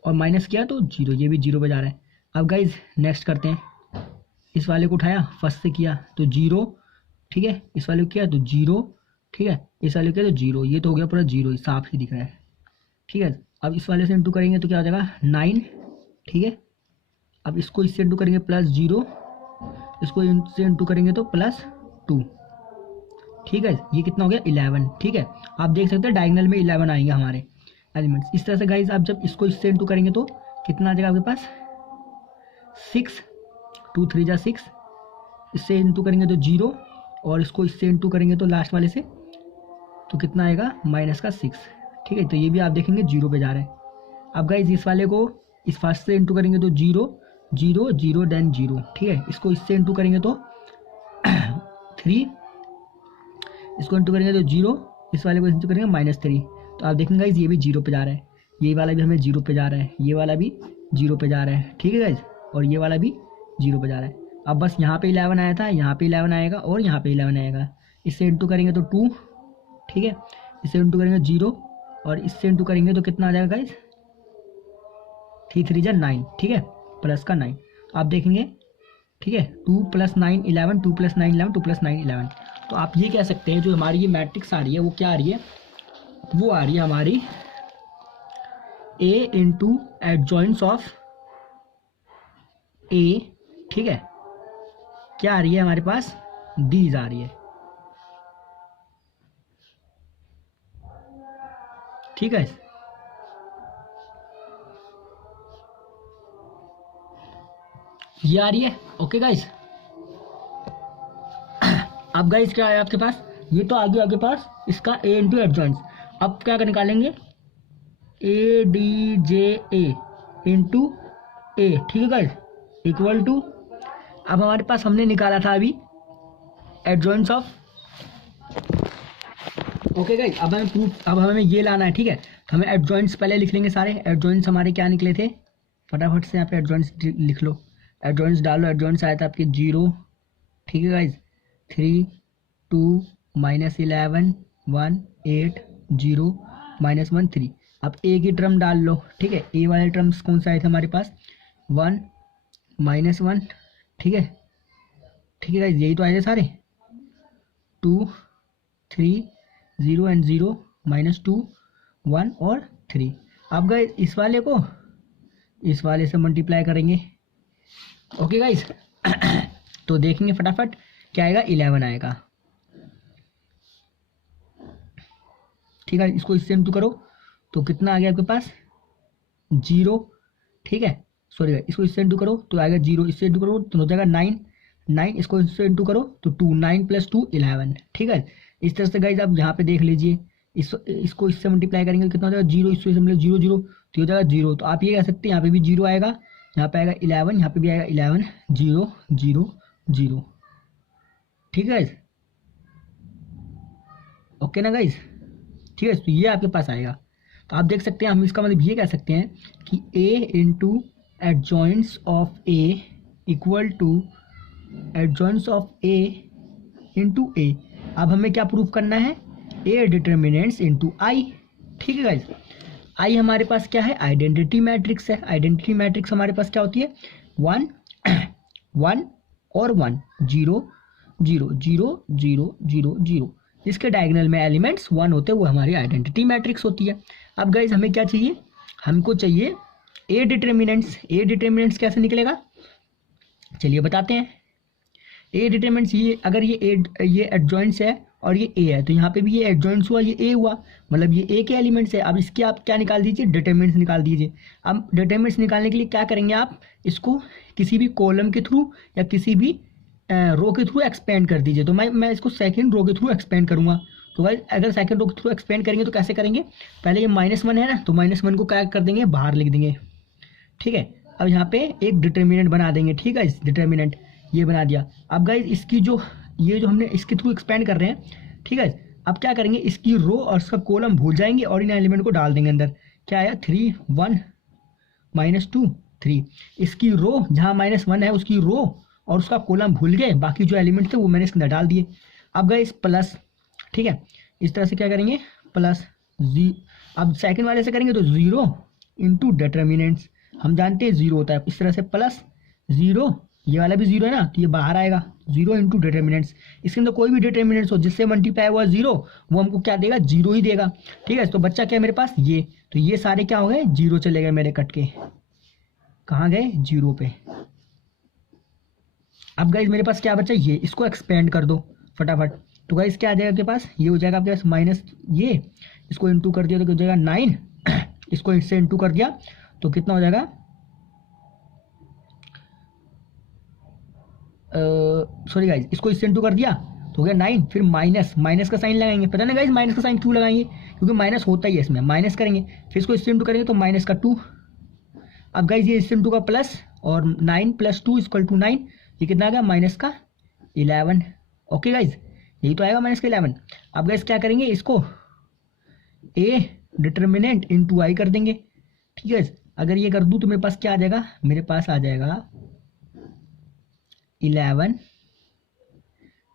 और माइनस किया तो 0, ये भी 0 पे जा रहा है। अब गाइज नेक्स्ट करते हैं, इस वाले को उठाया फर्स्ट से किया तो 0, ठीक है, इस वाले को किया तो 0, ठीक है, इस वाले को किया तो 0, ये तो हो गया पूरा 0 साफ ही दिख रहा है, ठीक है। अब इस वाले से इंटू करेंगे तो क्या हो जाएगा 9, ठीक है, अब इसको इससे इंटू करेंगे +0, इसको इससे इंटू करेंगे तो +2, ठीक है, ये कितना हो गया 11, ठीक है। आप देख सकते हैं डायगोनल में 11 आएंगे हमारे एलिमेंट्स। इस तरह से गाइज आप जब इसको इससे इंटू करेंगे तो कितना आ जाएगा आपके पास 6, 2 3 जा 6, इससे इंटू करेंगे तो 0 और इसको इससे इंटू करेंगे तो लास्ट वाले से तो कितना आएगा -6, ठीक है, तो ये भी आप देखेंगे 0 पे जा रहा है। अब गाइज इस वाले को इस फर्स्ट से इंटू करेंगे तो 0 0 0 देन 0, ठीक है, इसको इससे इंटू करेंगे तो 3, इसको इंटू करेंगे तो 0, इस वाले को इंटू करेंगे -3, तो आप देखेंगे गाइज ये भी 0 पे जा रहा है, ये वाला भी हमें 0 पे जा रहा है, ये वाला भी 0 पे जा रहा है, ठीक है गाइज, और ये वाला भी 0 पे जा रहा है। अब बस यहाँ पे 11 आया था, यहाँ पे 11 आएगा और यहाँ पे 11 आएगा, इससे इंटू करेंगे तो 2, ठीक है, इससे इंटू करेंगे 0 और इससे इंटू करेंगे तो कितना आ जाएगा गाइज 3 3 जा 9, ठीक है, प्लस का 9, तो आप देखेंगे, ठीक है, 2 + 9 11, 2 + 9 11, 2 + 9 11। तो आप ये कह सकते हैं जो हमारी ये मैट्रिक्स आ रही है वो क्या आ रही है, वो आ रही है हमारी A into adjoints of A, ठीक है, क्या आ रही है हमारे पास दीज आ रही है, ठीक है। ये आ रही है, ओके गाइस। अब गाइस क्या है आपके पास, ये तो आ गया आपके पास इसका A इंटू एडजॉइंट्स। अब क्या कर निकालेंगे ADJA इंटू A, ठीक है गाइस, इक्वल टू, अब हमारे पास हमने निकाला था अभी एडजॉइंट्स ऑफ, ओके गाइस, अब हमें प्रूफ, अब हमें ये लाना है, ठीक है, तो हमें एडजॉइंट्स पहले लिख लेंगे सारे। एडजॉइंट्स हमारे क्या निकले थे, फटाफट से यहाँ पे एडजॉइंट्स लिख लो, एडजॉइंट्स डालो, एडजॉइंट्स आया था आपके 0, ठीक है गाइस, 3 2 -11 1 8 0 -1 3। अब ए की टर्म डाल लो, ठीक है। ए वाले टर्म्स कौन सा आए थे हमारे पास, 1 -1, ठीक है। ठीक है गाइस, यही तो आए थे सारे, 2 3 0 एंड 0 -2 1 और 3। अब गाइस इस वाले को इस वाले से मल्टीप्लाई करेंगे, ओके गाइस। तो देखेंगे फटाफट क्या आएगा, 11 आएगा, ठीक है। इसको इससे इंटू करो तो कितना आ गया आपके पास, 0, ठीक है। सॉरी, इसको इससे इंटू करो तो आएगा 0, इससे इंटू करो तो हो जाएगा 9 9, इसको इससे इंटू करो तो 2, 9 + 2 11, ठीक है। इस तरह से गाइज आप यहाँ पे देख लीजिए, इसको इससे मल्टीप्लाई करेंगे तो कितना हो जाएगा, 0, इससे 0 0 तो हो जाएगा 0। तो आप ये कह सकते हैं यहाँ पे भी 0 आएगा, यहाँ पे आएगा 11, यहाँ पे भी आएगा 11 0 0 0, ठीक है। ओके ना गाइज, ठीक है। तो ये आपके पास आएगा। तो आप देख सकते हैं, हम इसका मतलब ये कह सकते हैं कि a into adjoints of a equal to adjoints of a into a। अब हमें क्या प्रूफ करना है, a डिटर्मिनेंट्स इंटू i, ठीक है गाइज। i हमारे पास क्या है, आइडेंटिटी मैट्रिक्स है। आइडेंटिटी मैट्रिक्स हमारे पास क्या होती है, 1 1 और 1 0 0 0 0 0 0, जिसके डायगोनल में एलिमेंट्स 1 होते हैं, वो हमारी आइडेंटिटी मैट्रिक्स होती है। अब गाइज हमें क्या चाहिए, हमको चाहिए ए डिटर्मिनेंट्स। ए डिटर्मिनेंट्स कैसे निकलेगा, चलिए बताते हैं। ए डिटर्मिनेंट्स, ये अगर ये एडजॉइंट्स है और ये ए है, तो यहाँ पे भी ये एडजॉइंट्स हुआ, ये ए हुआ, मतलब ये ए के एलिमेंट्स है। अब इसके आप क्या निकाल दीजिए, डिटर्मिनेंट्स निकाल दीजिए। अब डिटर्मिनेंट्स निकालने के लिए क्या करेंगे, आप इसको किसी भी कॉलम के थ्रू या किसी भी रो के थ्रू एक्सपेंड कर दीजिए। तो मैं इसको सेकंड रो के थ्रू एक्सपेंड करूँगा। तो भाई अगर सेकंड रो के थ्रू एक्सपेंड करेंगे तो कैसे करेंगे, पहले ये -1 है ना, तो -1 को क्या कर देंगे, बाहर लिख देंगे, ठीक है। अब यहाँ पे एक डिटर्मिनेंट बना देंगे, ठीक है। इस डिटर्मिनेंट ये बना दिया। अब गाइज इसकी जो ये जो हमने इसके थ्रू एक्सपेंड कर रहे हैं, ठीक है। अब क्या करेंगे, इसकी रो और इसका कॉलम भूल जाएंगे और इन एलिमेंट को डाल देंगे अंदर। क्या आया, 3 1 -2 3। इसकी रो जहाँ -1 है उसकी रो और उसका कॉलम भूल गए, बाकी जो एलिमेंट थे वो मैंने इसके अंदर डाल दिए। अब गए इस प्लस, ठीक है। इस तरह से क्या करेंगे, प्लस जी। अब सेकंड वाले से करेंगे तो 0 इंटू डिटर्मिनेंट्स, हम जानते हैं 0 होता है, इस तरह से प्लस 0, ये वाला भी 0 है ना, तो ये बाहर आएगा, 0 इंटू डिटर्मिनेंट्स। इसके अंदर कोई भी डिटर्मिनेंट्स हो जिससे मल्टीप्लाई हुआ 0, वो हमको क्या देगा, 0 ही देगा, ठीक है। तो बच्चा क्या है मेरे पास, ये तो ये सारे क्या हो गए, 0 चले गए मेरे कट के, कहाँ गए, 0 पे। अब गाइज मेरे पास क्या बचा, ये इसको एक्सपेंड कर दो फटाफट। तो गाइज क्या आ जाएगा आपके पास, ये हो जाएगा आपके पास माइनस, ये इसको इंटू कर दिया तो हो जाएगा 9, इसको इससे इंटू कर दिया तो कितना हो जाएगा, सॉरी गाइज, इसको इससे इंटू कर दिया तो हो गया 9, फिर माइनस का साइन लगाएंगे। पता नहीं गाइज माइनस का साइन क्यों लगाएंगे, क्योंकि माइनस होता ही है इसमें, माइनस करेंगे, फिर इसको इससे इंटू करेंगे तो -2। अब गाइज ये इससे इंटू का प्लस, और 9 + 2 = 9, ये कितना आ गया, -11। ओके गाइज, यही तो आएगा -11। अब गाइज क्या करेंगे, इसको ए डिटर्मिनेंट इंटू आई कर देंगे, ठीक है। अगर ये कर दूं तो मेरे पास क्या आ जाएगा, मेरे पास आ जाएगा 11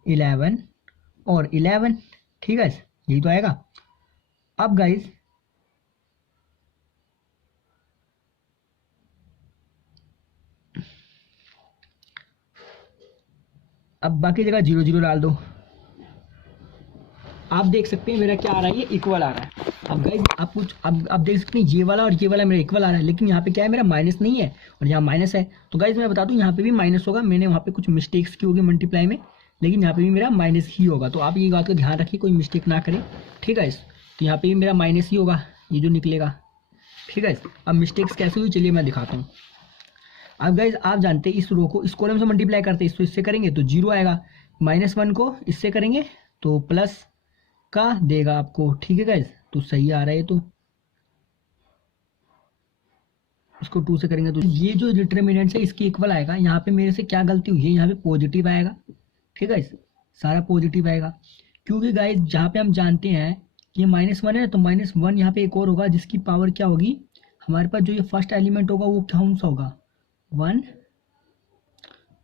11 और 11, ठीक है, यही तो आएगा। अब गाइज अब बाकी जगह 0 0 डाल दो, आप देख सकते हैं मेरा क्या आ रहा है, ये इक्वल आ रहा है। अब गाइज आप कुछ अब देख सकते हैं ये वाला और ये वाला मेरा इक्वल आ रहा है, लेकिन यहाँ पे क्या है, मेरा माइनस नहीं है और यहाँ माइनस है। तो गाइज मैं बता दूँ, यहाँ पे भी माइनस होगा, मैंने वहाँ पे कुछ मिस्टेक्स की होगी मल्टीप्लाई में, लेकिन यहाँ पे भी मेरा माइनस ही होगा। तो आप ये बात का ध्यान रखिए, कोई मिस्टेक ना करें, ठीक है। तो यहाँ पे भी मेरा माइनस ही होगा, ये जो निकलेगा, ठीक है। अब मिस्टेक्स कैसे हुई, चलिए मैं दिखाता हूँ। अब गाइज आप जानते हैं, इस रो को इस कॉलम से मल्टीप्लाई करते हैं, इसको इससे करेंगे तो 0 आएगा, -1 को इससे करेंगे तो प्लस का देगा आपको, ठीक है गाइज। तो सही आ रहा है, तो इसको 2 से करेंगे तो ये जो डिटर्मिनेंट है इसकी इक्वल आएगा। यहाँ पे मेरे से क्या गलती हुई है, यहाँ पे पॉजिटिव आएगा, ठीक है, सारा पॉजिटिव आएगा, क्योंकि गाइज जहाँ पे हम जानते हैं कि ये -1 है, तो -1 यहाँ पे एक और होगा, जिसकी पावर क्या होगी, हमारे पास जो ये फर्स्ट एलिमेंट होगा वो कौन सा होगा, 1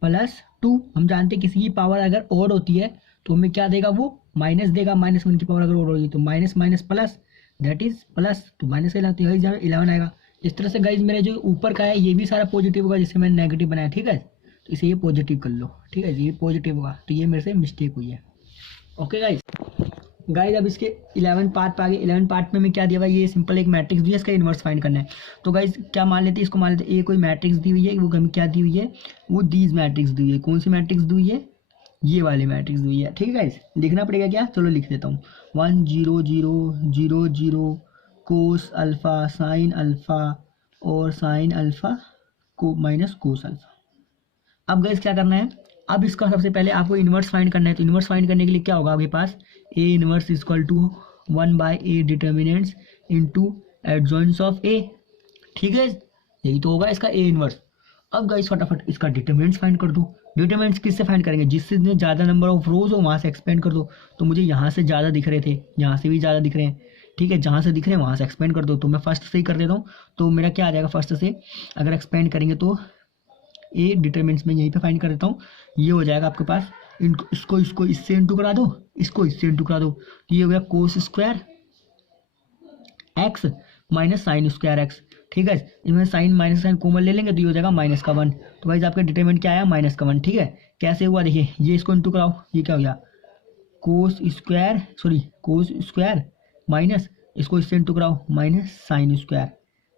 + टू, हम जानते हैं किसी की पावर अगर ओड होती है तो हमें क्या देगा, वो माइनस देगा, -1 की पावर अगर ओड होगी तो minus minus plus, that is plus, तो माइनस का लाते हैं 11 आएगा। इस तरह से गाइज मेरे जो ऊपर का है ये भी सारा पॉजिटिव होगा जिससे मैंने नेगेटिव बनाया, ठीक है, तो इसे ये पॉजिटिव कर लो, ठीक है, ये पॉजिटिव होगा, तो ये मेरे से मिस्टेक हुई है। ओके गाइज, अब इसके 11 पार्ट पे आ गए। 11 पार्ट में मैं क्या दिया हुआ है, ये सिंपल एक मैट्रिक्स दिया है, इसका इन्वर्स फाइंड करना है। तो गाइज क्या मान लेते हैं, इसको मान लेते हैं ए कोई मैट्रिक्स दी हुई है, वो हमें क्या दी हुई है, वो दीज मैट्रिक्स दी हुई है। कौन सी मैट्रिक्स दी हुई है, ये वाली मैट्रिक्स दी हुई है, ठीक है गाइज। लिखना पड़ेगा क्या, चलो लिख देता हूँ, 1 0 0 0 0 कोस अल्फा साइन अल्फा और साइन अल्फा को माइनस कोस अल्फा। अब गाइस क्या करना है, अब इसका सबसे पहले आपको इन्वर्स फाइंड करना है। तो इन्वर्स फाइंड करने के लिए क्या होगा आपके पास, A inverse equal to 1/a determinants into adjoints of A, ठीक है, यही तो होगा इसका ए इन्वर्स। अब गाइस फटाफट इसका डिटर्मिनेंट्स फाइंड कर दो। डिटर्मिनेंट्स किससे फाइंड करेंगे, जिससे ज़्यादा नंबर ऑफ रोज हो वहाँ से एक्सपेंड कर दो। तो मुझे यहाँ से ज़्यादा दिख रहे थे, यहाँ से भी ज़्यादा दिख रहे हैं, ठीक है, जहाँ से दिख रहे हैं वहाँ से एक्सपेंड कर दो। तो मैं फर्स्ट से ही कर देता हूँ, तो मेरा क्या आ जाएगा, फर्स्ट से अगर एक्सपेंड करेंगे तो ए डिटरमिनेंट्स में यहीं पे फाइंड कर देता हूँ, ये हो जाएगा आपके पास, इनको इसको इससे इंटू करा दो, इसको इससे इंटू करा दो, तो ये हो गया cos square x minus sine square x, ठीक है। इसमें साइन माइनस साइन कॉमन ले लेंगे तो ये हो जाएगा -1। तो भाई आपका डिटरमिनेंट क्या आया, -1, ठीक है। कैसे हुआ देखिए, ये इसको इंटू कराओ, ये क्या हो गया, कोस स्क्वायर माइनस इसको इससे इंटू कराओ माइनस साइन स्क्वायर,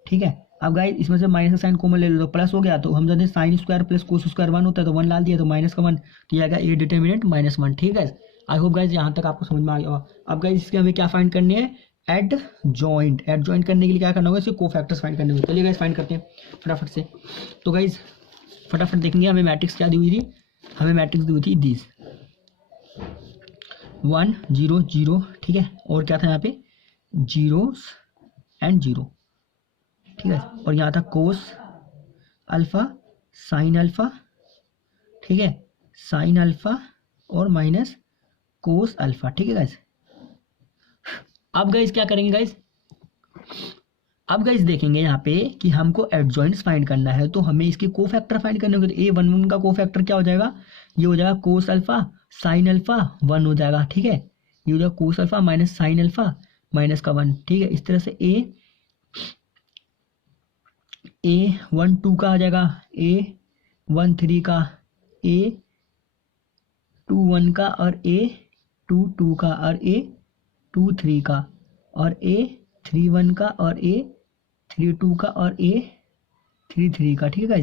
ठीक है। अब गाइस इसमें से माइनस का साइन कॉमन ले लो तो प्लस हो गया, तो हम जानते हैं sine square plus cos square 1 होता है, तो 1 डाल दिया तो -1, तो ये आएगा ए डिटर्मिनेंट -1, ठीक है। आई होप गाइस यहाँ तक आपको समझ में आ गया होगा। अब गाइस इसके हमें क्या फाइंड करने हैं, एड जॉइंट करने के लिए क्या करना होगा, इसके कोफैक्टर्स फाइंड करने होंगे। चलिए गाइस फाइंड करते हैं फटाफट से। तो गाइस फटाफट देखेंगे हमें मैट्रिक्स क्या दी हुई थी, हमें मैट्रिक्स दी हुई थी दिस 1 0 0, ठीक है, और क्या था यहाँ पे, 0 एंड 0, ठीक है, और यहाँ था कोस अल्फा साइन अल्फा, ठीक है, साइन अल्फा और माइनस कोस अल्फा, ठीक है गाइस। अब गाइस क्या करेंगे गाइस, अब गाइस देखेंगे यहाँ पे कि हमको एडजॉइंट्स फाइंड करना है, तो हमें इसके कोफैक्टर फाइंड करने होंगे। तो A11 का कोफैक्टर क्या हो जाएगा, ये हो जाएगा कोस अल्फा साइन अल्फा 1 हो जाएगा, ठीक है, ये हो जाएगा cos alpha minus sine alpha minus का 1, ठीक है। इस तरह से A12 का आ जाएगा, A13 का, A21 का, और A22 का, और A23 का, और A31 का, और A32 का, और A33 का, ठीक है।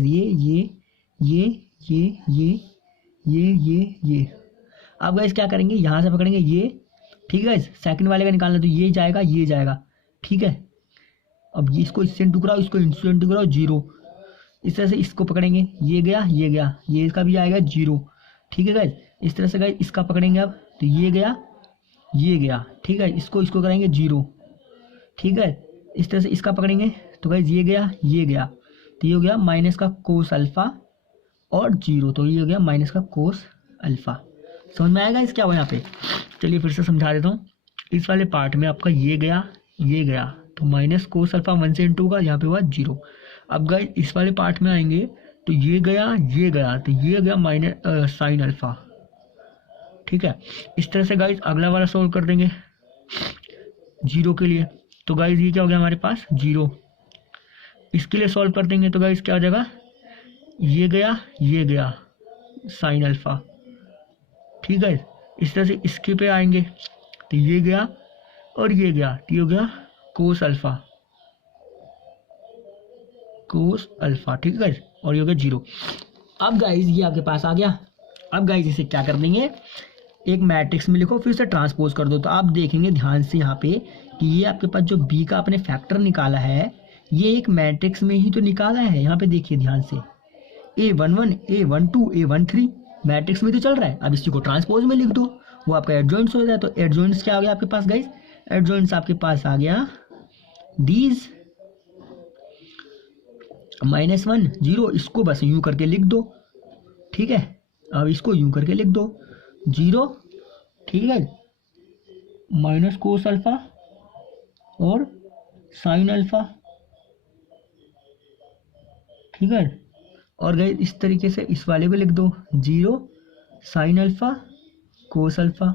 ये अब गाइस क्या करेंगे, यहाँ से पकड़ेंगे ये, ठीक है, सेकंड वाले का निकालना, तो ये जाएगा, ठीक है। अब ये इसको इससे इंटू कराओ, इसको इससे इंटू कराओ 0, इस तरह से इसको पकड़ेंगे, ये गया, ये इसका भी आएगा 0, ठीक है गाइस। इस तरह से गाइस इसका पकड़ेंगे अब, तो ये गया, ठीक है, इसको करेंगे 0, ठीक है। इस तरह से इसका पकड़ेंगे तो गाइस ये गया, तो ये हो गया माइनस का कोस अल्फा और 0, तो ये हो गया माइनस का कोस अल्फा। समझ में आएगा इस क्या हुआ यहाँ पे, चलिए फिर से समझा देता हूँ। इस वाले पार्ट में आपका ये गया, तो माइनस कोस अल्फा 1 से इंटू का, यहाँ पे हुआ 0। अब गाइस इस वाले पार्ट में आएंगे तो ये गया, तो ये गया माइनस साइन अल्फा, ठीक है। इस तरह से गाइस अगला वाला सोल्व कर देंगे 0 के लिए, तो गाइस ये क्या हो गया हमारे पास 0। इसके लिए सॉल्व कर देंगे तो गाइस क्या हो जाएगा, ये गया साइन अल्फा, ठीक है। इस तरह से इसके पे आएंगे तो ये गया और ये गया, तो ये हो गया कोस अल्फा, ठीक है, और ये हो गया 0। अब गाइस ये आपके पास आ गया। अब गाइस इसे क्या कर देंगे, एक मैट्रिक्स में लिखो, फिर से ट्रांसपोज कर दो। तो आप देखेंगे ध्यान से यहाँ पे कि ये आपके पास जो बी का आपने फैक्टर निकाला है, ये एक मैट्रिक्स में ही तो निकाला है। यहाँ पे देखिए ध्यान से, A11 A12 A13 मैट्रिक्स में तो चल रहा है। अब इसी को ट्रांसपोज में लिख दो, वो आपका एडजॉइंट्स हो जाए। तो एडजॉइंट्स क्या आ गया आपके पास गाइस, एडजॉइंट्स आपके पास आ गया दीज -1 0, इसको बस यूं करके लिख दो, ठीक है। अब इसको यूं करके लिख दो 0, ठीक है, माइनस कोस अल्फा और साइन अल्फा, ठीक है, और गए इस तरीके से इस वाले को लिख दो 0 साइन अल्फा कोस अल्फा।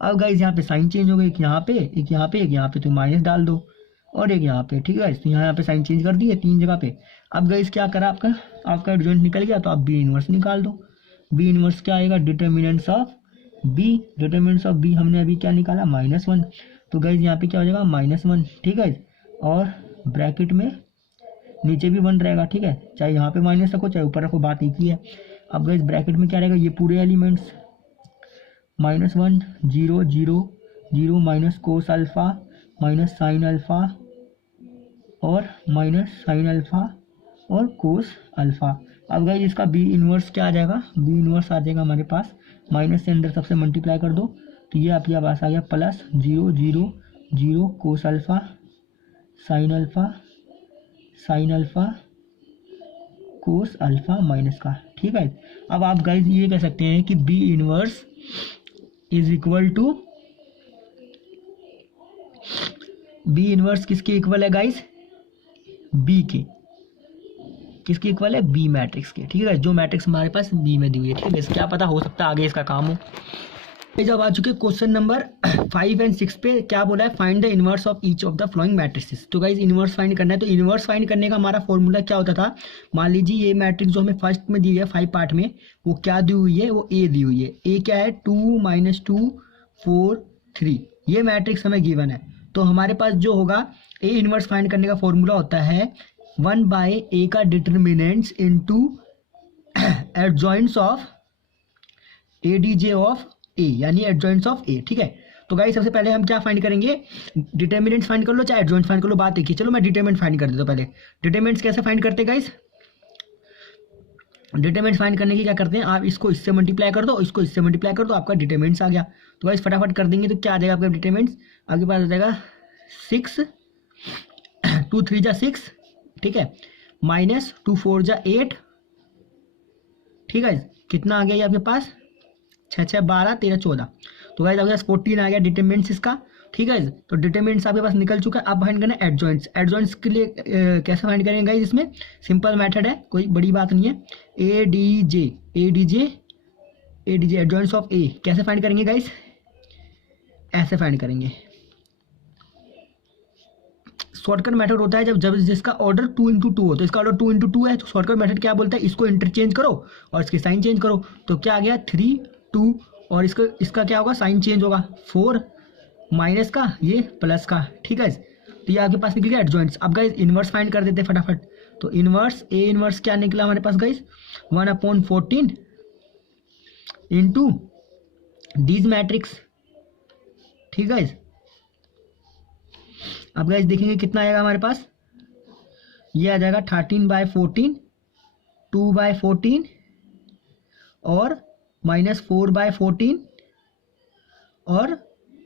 अब गाइस यहाँ पे साइन चेंज हो गई, एक यहाँ पे एक यहाँ पे एक यहाँ पे, तो माइनस डाल दो और एक यहाँ पे। ठीक है, तो यहाँ पे साइन चेंज कर दिए 3 जगह पे। अब गाइस क्या करा आपका एडजॉइंट निकल गया, तो आप बी इनवर्स निकाल दो। बी इनवर्स क्या आएगा, determinants of B. Determinants of B हमने अभी क्या निकाला, -1। तो गाइस यहाँ पे क्या हो जाएगा -1। ठीक है, और ब्रैकेट में नीचे भी 1 रहेगा। ठीक है, चाहे यहाँ पे माइनस रखो चाहे ऊपर रखो, बात एक ही है। अब गाइस ब्रैकेट में क्या रहेगा, ये पूरे elements -1 0 0 0 minus cos alpha minus sine alpha और माइनस साइन अल्फा और कोस अल्फा। अब गाइस इसका बी इनवर्स क्या आ जाएगा, बी इनवर्स आ जाएगा हमारे पास, माइनस से अंदर सबसे मल्टीप्लाई कर दो तो ये आपके पास आ गया +0 0 0 cos alpha sine alpha cos alpha minus का। ठीक है, अब आप गाइस ये कह सकते हैं कि B inverse is equal to, B inverse किसके इक्वल है गाइस, बी के। किसके इक्वल है, बी मैट्रिक्स के। ठीक है, जो मैट्रिक्स हमारे पास बी में दी हुई है। ठीक है, क्या पता हो सकता है आगे इसका काम हो। जब आ चुके क्वेश्चन नंबर 5 और 6 पे, क्या बोला है, find the inverse of each of the flowing matrices. तो गाइस इनवर्स फाइंड करना है, तो इनवर्स फाइंड करने का हमारा फॉर्मूला क्या होता था, मान लीजिए ये मैट्रिक्स जो हमें फर्स्ट में दी हुई है 5 पार्ट में, वो क्या दी हुई है, वो ए दी हुई है। ए क्या है, 2 - 2 4 3, ये मैट्रिक्स हमें गिवन है। तो हमारे पास जो होगा, ए इनवर्स फाइंड करने का फॉर्मूला होता है 1/a का determinants into adjoints of ADJ of A, यानी एडजॉइंट्स ऑफ ए। ठीक है, तो गाइस सबसे पहले हम क्या फाइंड करेंगे, डिटर्मिनेंट्स फाइंड कर लो चाहे एडजॉइंट फाइंड कर लो, बात एक ही। चलो मैं डिटर्मिनेंट फाइंड कर देता हूँ। पहले डिटर्मिनेंट्स कैसे फाइंड करते हैं गाइस, डिटर्मिनेंट्स फाइंड करने की क्या करते हैं, आप इसको इससे मल्टीप्लाई कर दो, इसको इससे मल्टीप्लाई कर दो, आपका डिटर्मिनेंट्स आ गया। तो गाइस फटाफट कर देंगे, तो क्या आ जाएगा आपका डिटर्मिनेंट्स, आपके पास आ जाएगा 6 2 3 जा 6। ठीक है, -2 4 जा 8। ठीक है, कितना आ गया ये आपके पास, 6 6 12 13 14। तो गाइस आपके पास 14 आ गया डिटरमिनेंट्स इसका। ठीक है, तो डिटरमिनेंट्स आपके पास निकल चुका है। अब फाइंड करना है एडजॉइंट्स। एडजॉइंट्स के लिए कैसे फाइंड करेंगे गाइस, इसमें सिंपल मेथड है, कोई बड़ी बात नहीं है। एडीजे एडजॉइंट्स ऑफ ए कैसे फाइंड करेंगे गाइस, ऐसे फाइंड करेंगे। शॉर्टकट मेथड होता है जब जिसका ऑर्डर 2 × 2 हो, तो इसका ऑर्डर 2 × 2 है, तो शॉर्टकट मेथड क्या बोलता है, इसको इंटरचेंज करो और इसके साइन चेंज करो। तो क्या आ गया 3 2, और इसका क्या होगा, साइन चेंज होगा 4 माइनस का ये प्लस का। ठीक है, तो ये आपके पास निकल गया एडजॉइंट्स। अब गाइस इनवर्स फाइंड कर देते फटाफट। तो इनवर्स ए इनवर्स क्या निकला हमारे पास गाइस, 1/14 इंटू दीज मैट्रिक्स। ठीक है, अब गाइस देखेंगे कितना आएगा हमारे पास, ये आ जाएगा 13/14 2/14 और -4/14 और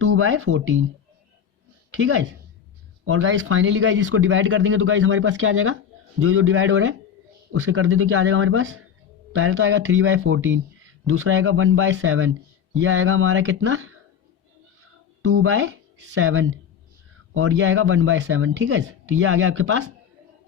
2/14। ठीक है, और गाइस फाइनली गाइस इसको डिवाइड कर देंगे, तो गाइस हमारे पास क्या आ जाएगा, जो डिवाइड हो रहा है उससे कर दे तो क्या आ जाएगा हमारे पास, पहले तो आएगा 3/14, दूसरा आएगा 1/7, ये आएगा हमारा कितना 2/7 और ये आएगा 1/7। ठीक है, तो ये आ गया आपके पास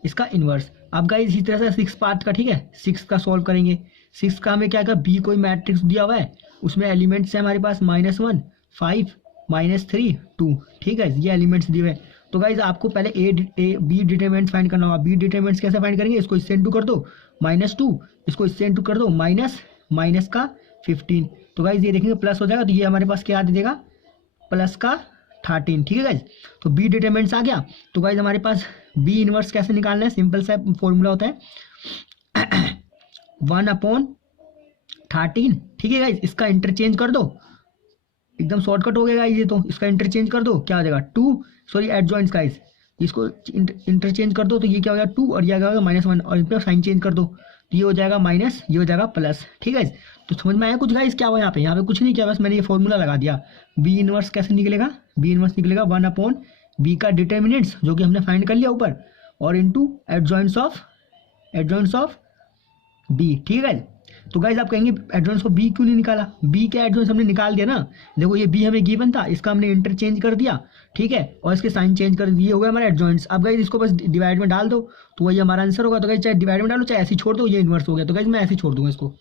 इसका इन्वर्स। अब गाइस इसी तरह से 6 पार्ट का, ठीक है, 6 का सॉल्व करेंगे। 6 का हमें क्या, बी कोई मैट्रिक्स दिया हुआ है, उसमें एलिमेंट्स है हमारे पास -1 5 -3 2। ठीक है, ये एलिमेंट्स दिए हुए। तो गाइज आपको पहले ए बी डिटरमिनेंट्स फाइंड करना होगा। बी डिटरमिनेंट्स कैसे फाइंड करेंगे, इसको इससे इंटू कर दो -2, इसको इससे इंटू कर दो माइनस का 15। तो गाइज ये देखेंगे प्लस हो जाएगा, तो ये हमारे पास क्या दे देगा, प्लस का 13। ठीक है गाइज, तो बी डिटरमिनेंट्स आ गया। तो गाइज हमारे पास बी इनवर्स कैसे निकालना है, सिंपल सा फॉर्मूला होता है 1/13। ठीक है गाइज, इसका इंटरचेंज कर दो, एकदम शॉर्टकट हो गया ये, तो इसका इंटरचेंज कर दो, क्या हो जाएगा 2, सॉरी एडजॉइंट्स गाइज, इसको इंटरचेंज कर दो तो ये क्या हो जाएगा 2 और ये आ जाएगा -1 और इस पर साइन चेंज कर दो तो ये हो जाएगा माइनस, ये हो जाएगा प्लस। ठीक है, तो समझ में आया कुछ गाइज क्या हुआ यहाँ पे कुछ नहीं किया, बस मैंने ये फॉर्मूला लगा दिया। बी इनवर्स कैसे निकलेगा, बी इनवर्स निकलेगा 1/b का डिटरमिनेंट्स जो कि हमने फाइंड कर लिया ऊपर, और इनटू एडजॉइंट्स ऑफ बी। ठीक है, तो गाइज आप कहेंगे एडजॉइंट्स को बी क्यों नहीं निकाला, बी के एडजॉइंट्स हमने निकाल दिया ना। देखो ये बी हमें गिवन था, इसका हमने इंटरचेंज कर दिया, ठीक है, और इसके साइन चेंज कर दिए, हो गया हमारा एडजॉइंट्स। अब गाइज इसको बस डिवाइड में डाल दो तो वही हमारा आंसर होगा। तो गाइज चाहे डिवाइड में डालो चाहे ऐसे छोड़ दो, ये इन्वर्स हो गया। तो गाइज मैं ऐसे छोड़ दूंगा इसको।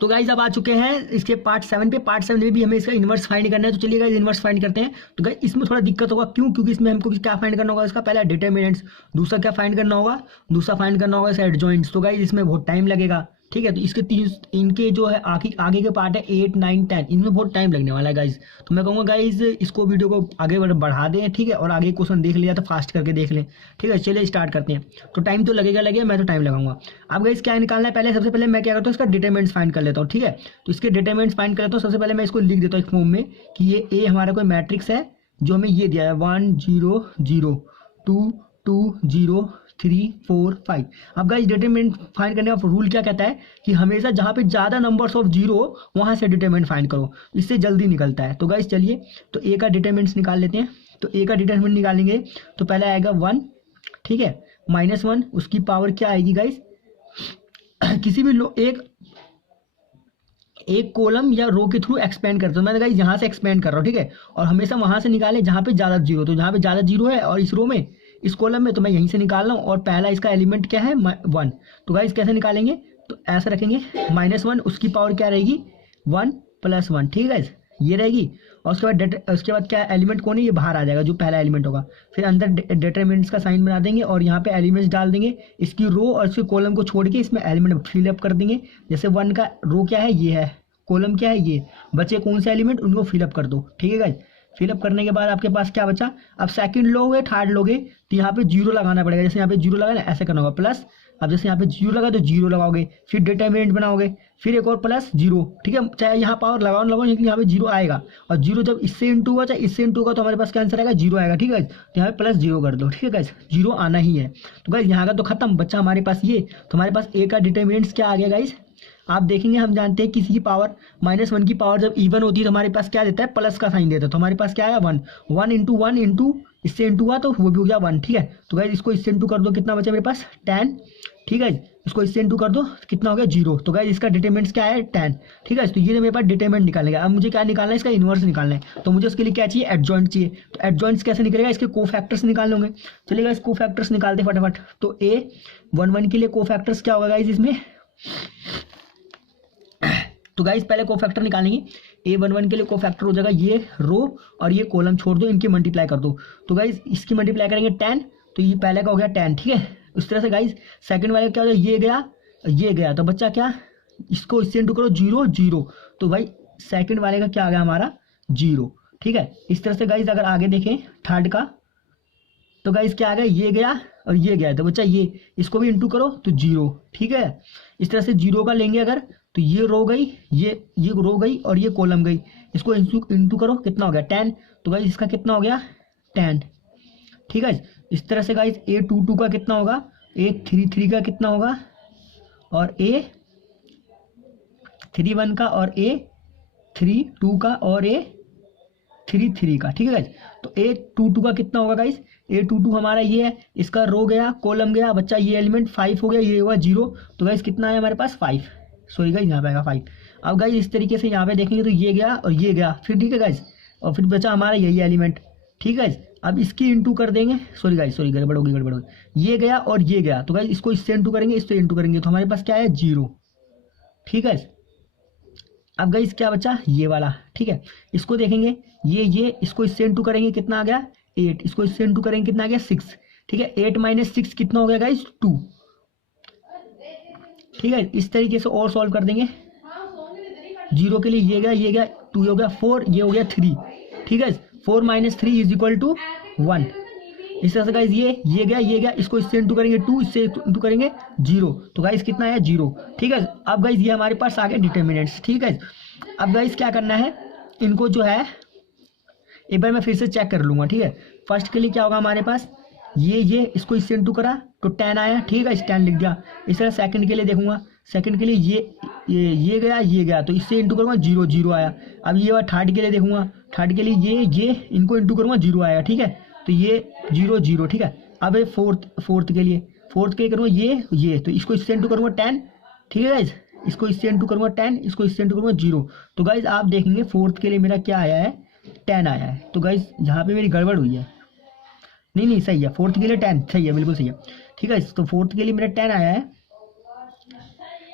तो गाइज अब आ चुके हैं इसके पार्ट 7 पे। पार्ट 7 में भी हमें इसका इन्वर्स फाइंड करना है। तो चलिए गाइज इन्वर्स फाइंड करते हैं। तो गाइज इसमें थोड़ा दिक्कत होगा, क्यों? क्योंकि इसमें हमको क्या फाइंड करना होगा, इसका पहला डिटरमिनेंट्स, दूसरा क्या फाइंड करना होगा, दूसरा फाइंड करना होगा इसका एडजॉइंट्स। तो गाइज इसमें बहुत टाइम लगेगा, ठीक है। तो इसके इनके जो है आगे के पार्ट है 8, 9, 10, इनमें बहुत टाइम लगने वाला है गाइज। तो मैं कहूँगा गाइज इसको वीडियो को आगे बढ़ा दें, ठीक है, और आगे क्वेश्चन देख लिया तो फास्ट करके देख लें, ठीक है। चलिए स्टार्ट करते हैं। तो टाइम तो लगेगा, मैं तो टाइम लगाऊंगा। अब गाइज क्या निकालना है, पहले सबसे पहले मैं क्या करता हूँ, इसका डिटरमिनेंट्स फाइंड कर लेता हूँ, ठीक है। तो इसके डिटरमिनेंट्स फाइंड कर लेता हूँ। सबसे पहले मैं इसको लिख देता हूँ एक फॉर्म में कि ये ए हमारा कोई मैट्रिक्स है जो हमें ये दिया है 1 0 0 2 2 0 3 4 5। अब गाइस डिटरमिनेंट फाइंड करने का रूल क्या कहता है कि हमेशा जहाँ पे ज़्यादा नंबर्स ऑफ जीरो वहाँ से डिटरमिनेंट फाइंड करो, इससे जल्दी निकलता है। तो गाइस चलिए तो ए का डिटरमिनेंट निकाल लेते हैं। तो ए का डिटरमिनेंट निकालेंगे तो पहले आएगा 1, ठीक है, -1, उसकी पावर क्या आएगी गाइस, किसी भी एक कॉलम या रो के थ्रू एक्सपेंड करते हो। मैं गाइस यहाँ से एक्सपेंड कर रहा हूँ, ठीक है, और हमेशा वहाँ से निकाले जहाँ पे ज़्यादा जीरो। तो जहाँ पे ज़्यादा जीरो है और इस रो में, इस कॉलम में, तो मैं यहीं से निकाल रहा हूँ। और पहला इसका एलिमेंट क्या है 1। तो गाइस कैसे निकालेंगे, तो ऐसा रखेंगे -1, उसकी पावर क्या रहेगी 1 + 1, ठीक है, ये रहेगी। और उसके बाद क्या एलिमेंट कौन है, ये बाहर आ जाएगा जो पहला एलिमेंट होगा। फिर अंदर डिटरमिनेंट्स का साइन बना देंगे और यहाँ पे एलिमेंट्स डाल देंगे। इसकी रो और इसके कॉलम को छोड़ के इसमें एलिमेंट फिलअप कर देंगे। जैसे 1 का रो क्या है, ये है, कॉलम क्या है, ये बचे कौन से एलिमेंट, उनको फिलअप कर दो, ठीक है गाइस। फिलअप करने के बाद आपके पास क्या बचा, अब सेकंड लोगे, थर्ड लोगे, तो यहाँ पे जीरो लगाना पड़ेगा। जैसे यहाँ पे जीरो लगा ना, ऐसे करना होगा प्लस। अब जैसे यहाँ पे जीरो लगा तो जीरो लगाओगे, फिर डिटरमिनेंट बनाओगे, फिर एक और प्लस जीरो, ठीक है। चाहे यहाँ पावर लगाओ लेकिन यहाँ पे जीरो आएगा। और जीरो जब इससे इंटू होगा चाहे इससे इंटू होगा तो हमारे पास क्या आंसर आएगा, जीरो आएगा, ठीक है। तो यहाँ पे प्लस जीरो कर दो, ठीक है गाइस, जीरो आना ही है। तो गाइस यहाँ का तो खत्म, बच्चा हमारे पास ये। तो हमारे पास ए का डिटरमिनेंट्स क्या आ गया गाइस, आप देखेंगे, हम जानते हैं किसी की पावर -1 की पावर जब इवन होती है तो हमारे पास क्या देता है, प्लस का साइन देता है। तो हमारे पास क्या आया 1 × 1 इंटू इससे इंटू हुआ तो वो भी हो गया 1, ठीक है। तो गाइस इसको इससे इंटू कर दो, कितना बचा मेरे पास 10, ठीक है। इसको इससे इंटू कर दो, कितना हो गया 0। तो गाइस इसका डिटरमिनेंट्स क्या है 10, ठीक है। तो ये मेरे पास डिटरमिनेंट निकालने का। अब मुझे क्या निकालना है, इसका इन्वर्स निकालना है। तो मुझे उसके लिए क्या चाहिए, एडजॉइंट चाहिए। तो एडजॉइंट्स कैसे निकलेगा, इसके कोफैक्टर्स निकालने होंगे। चलिए गाइस कोफैक्टर्स निकालते फटाफट। तो A11 के लिए कोफैक्टर्स क्या होगा गाइस इसमें, तो गाइस पहले कोफैक्टर निकालेंगे। A11 के लिए कोफैक्टर हो जाएगा ये रो और ये कॉलम छोड़ दो, इनकी मल्टीप्लाई कर दो। तो गाइस इसकी मल्टीप्लाई करेंगे 10, तो ये पहले का हो गया 10, ठीक है। उस तरह से गाइस सेकंड वाले क्या हो जाएगा, ये गया तो बच्चा क्या, इसको इससे इंटू करो 0 0। तो भाई सेकंड वाले का क्या आ गया हमारा 0, ठीक है। इस तरह से गाइस अगर आगे देखें थर्ड का, तो गाइस क्या आ गया, ये गया और ये गया। तो बच्चा ये इसको भी इंटू करो तो 0, ठीक है। इस तरह से 0 का लेंगे अगर, तो ये रो गई, ये रो गई और ये कॉलम गई। इसको इंटू करो, कितना हो गया 10। तो गाइस इसका कितना हो गया 10, ठीक है। इस तरह से गाइस A22 का कितना होगा, A33 का कितना होगा, और A31 का, और A32 का, और A33 का, ठीक है गाइस। तो A22 का कितना होगा गाइस, A22 हमारा ये है, इसका रो गया, कॉलम गया, बच्चा ये एलिमेंट 5 हो गया, ये हुआ 0। तो गाइस कितना है हमारे पास 5, सॉरी गाइस यहाँ पे आएगा 5। अब गाइस इस तरीके से यहाँ पे देखेंगे तो ये गया और ये गया, फिर ठीक है गाइस, और फिर बचा हमारा यही एलिमेंट, ठीक है। अब इसकी इंटू कर देंगे, सॉरी गाइस, सॉरी गड़बड़ होगी, ये गया और ये गया। तो गाइस इसको इससे इंटू करेंगे, इससे इंटू करेंगे, तो हमारे पास क्या है 0, ठीक है। अब गाइस क्या बचा, ये वाला, ठीक है। इसको देखेंगे, ये इसको इससे इंटू करेंगे, कितना आ गया 8, इसको इससे इंटू करेंगे, कितना आ गया 6, ठीक है। 8 - 6 कितना हो गया गाइस 2, ठीक है। इस तरीके से और सॉल्व कर देंगे। 0 के लिए ये गया 2 हो गया 4, ये हो गया 3, ठीक है। 4 - 3 = 1। इस तरह से गाइस ये गया, इसको इससे इंटू करेंगे 2, इससे इंटू करेंगे 0। तो गाइस कितना आया 0, ठीक है। अब गाइस ये हमारे पास आ गए डिटरमिनेंट्स, ठीक है। अब गाइस क्या करना है, इनको जो है एक बार मैं फिर से चेक कर लूँगा, ठीक है। फर्स्ट के लिए क्या होगा हमारे पास, ये इसको इससे इंटू करा तो 10 आया, ठीक है, 10 लिख दिया। इस तरह सेकंड के लिए देखूंगा, सेकंड के लिए ये गया तो इससे इंटू करूँगा 0 0 आया। अब ये बार थर्ड के लिए देखूंगा, थर्ड के लिए ये इनको इंटू करूँगा 0 आएगा, ठीक है। तो ये 0 0, ठीक है। अब ये फोर्थ के लिए करूँगा ये तो इसको इससे इंटू करूँगा 10, ठीक है गाइज, इसको इससे इंटू करूँगा 10, इसको इससे इंटू करूँगा 0। तो गाइज आप देखेंगे फोर्थ के लिए मेरा क्या आया है, 10 आया है। तो गाइज यहाँ पे मेरी गड़बड़ हुई है, नहीं सही है, फोर्थ के लिए 10 सही है, बिल्कुल सही है, ठीक है। तो फोर्थ के लिए मेरा 10 आया है।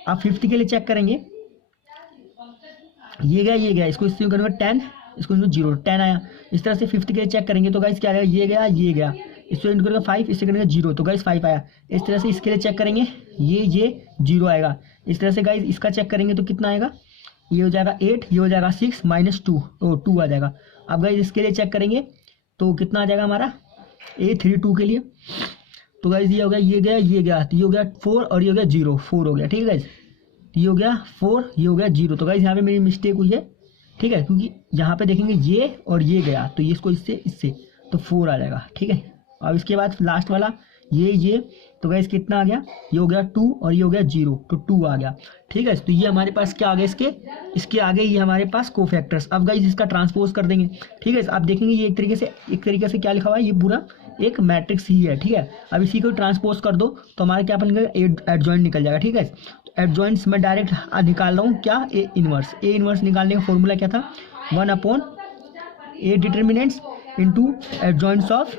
आप फिफ्थ के लिए चेक करेंगे, ये गया, इसको इससे करूँगा 10, इसको 0, 10 आया। इस तरह से फिफ्थ के लिए चेक करेंगे तो गाइस क्या आएगा, ये गया, इसको इंटू करेंगे 5, इससे करेंगे 0, तो गाइस 5 आया। इस तरह से इसके लिए चेक करेंगे, ये 0 आएगा। इस तरह से गाइस इसका चेक करेंगे तो कितना आएगा, ये हो जाएगा 8, ये हो जाएगा 6 माइनस 2, तो 2 आ जाएगा। अब गाइस इसके लिए चेक करेंगे तो कितना आ जाएगा हमारा, A32 के लिए, तो गाइस ये हो गया, ये गया, तो ये हो गया 4 और ये हो गया 0, 4 हो गया, ठीक है गाइस। ये हो गया 4, ये हो गया 0। तो गाइस यहाँ पे मेरी मिस्टेक हुई है, ठीक है, क्योंकि यहाँ पे देखेंगे ये और ये गया, तो ये इसको इससे तो 4 आ जाएगा, ठीक है। अब इसके बाद लास्ट वाला ये, तो गाइस कितना आ गया, ये हो गया 2 और ये हो गया 0, तो 2 आ गया, ठीक है। तो ये हमारे पास क्या आ गया, इसके आगे ये हमारे पास कोफैक्टर्स। अब गाइस इसका ट्रांसपोज कर देंगे, ठीक है। आप देखेंगे ये एक तरीके से क्या लिखा हुआ है, ये पूरा एक मैट्रिक्स ही है, ठीक है। अब इसी को ट्रांसपोज कर दो तो हमारा क्या बन गया, एडजॉइंट निकल जाएगा, ठीक है। एडजॉइंट्स में डायरेक्ट निकाल रहा हूँ क्या, ए इनवर्स निकालने का फॉर्मूला क्या था, 1/A determinants into adjoints of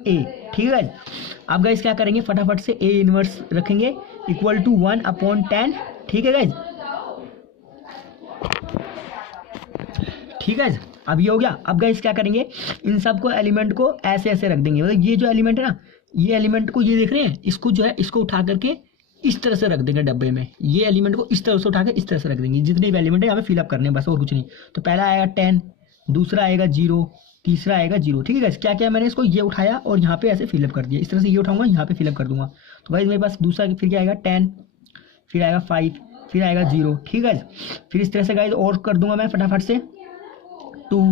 A, ठीक है। अब गाइस क्या करेंगे, फटाफट से ए इनवर्स रखेंगे इक्वल टू 1/10, ठीक है गाइस, ठीक है। अब ये हो गया। अब गाइस क्या करेंगे, इन सब को एलिमेंट को ऐसे रख देंगे, मतलब ये जो एलिमेंट है ना, ये एलिमेंट को ये देख रहे हैं, इसको जो है इसको उठा करके इस तरह से रख देंगे डब्बे में, ये एलिमेंट को इस तरह से उठा के इस तरह से रख देंगे, जितने भी एलिमेंट है यहाँ पे फिलअप करने हैं बस, और कुछ नहीं। तो पहला आएगा 10, दूसरा आएगा 0, तीसरा आएगा 0, ठीक है गाइस। क्या मैंने इसको ये उठाया और यहाँ पे ऐसे फिलअप कर दिया, इस तरह से ये उठाऊंगा यहाँ पे फिलअप कर दूंगा। तो गाइस मेरे पास दूसरा फिर क्या आएगा 10, फिर आएगा 5, फिर आएगा 0, ठीक है। फिर इस तरह से गाइस और कर दूंगा मैं फटाफट से 2,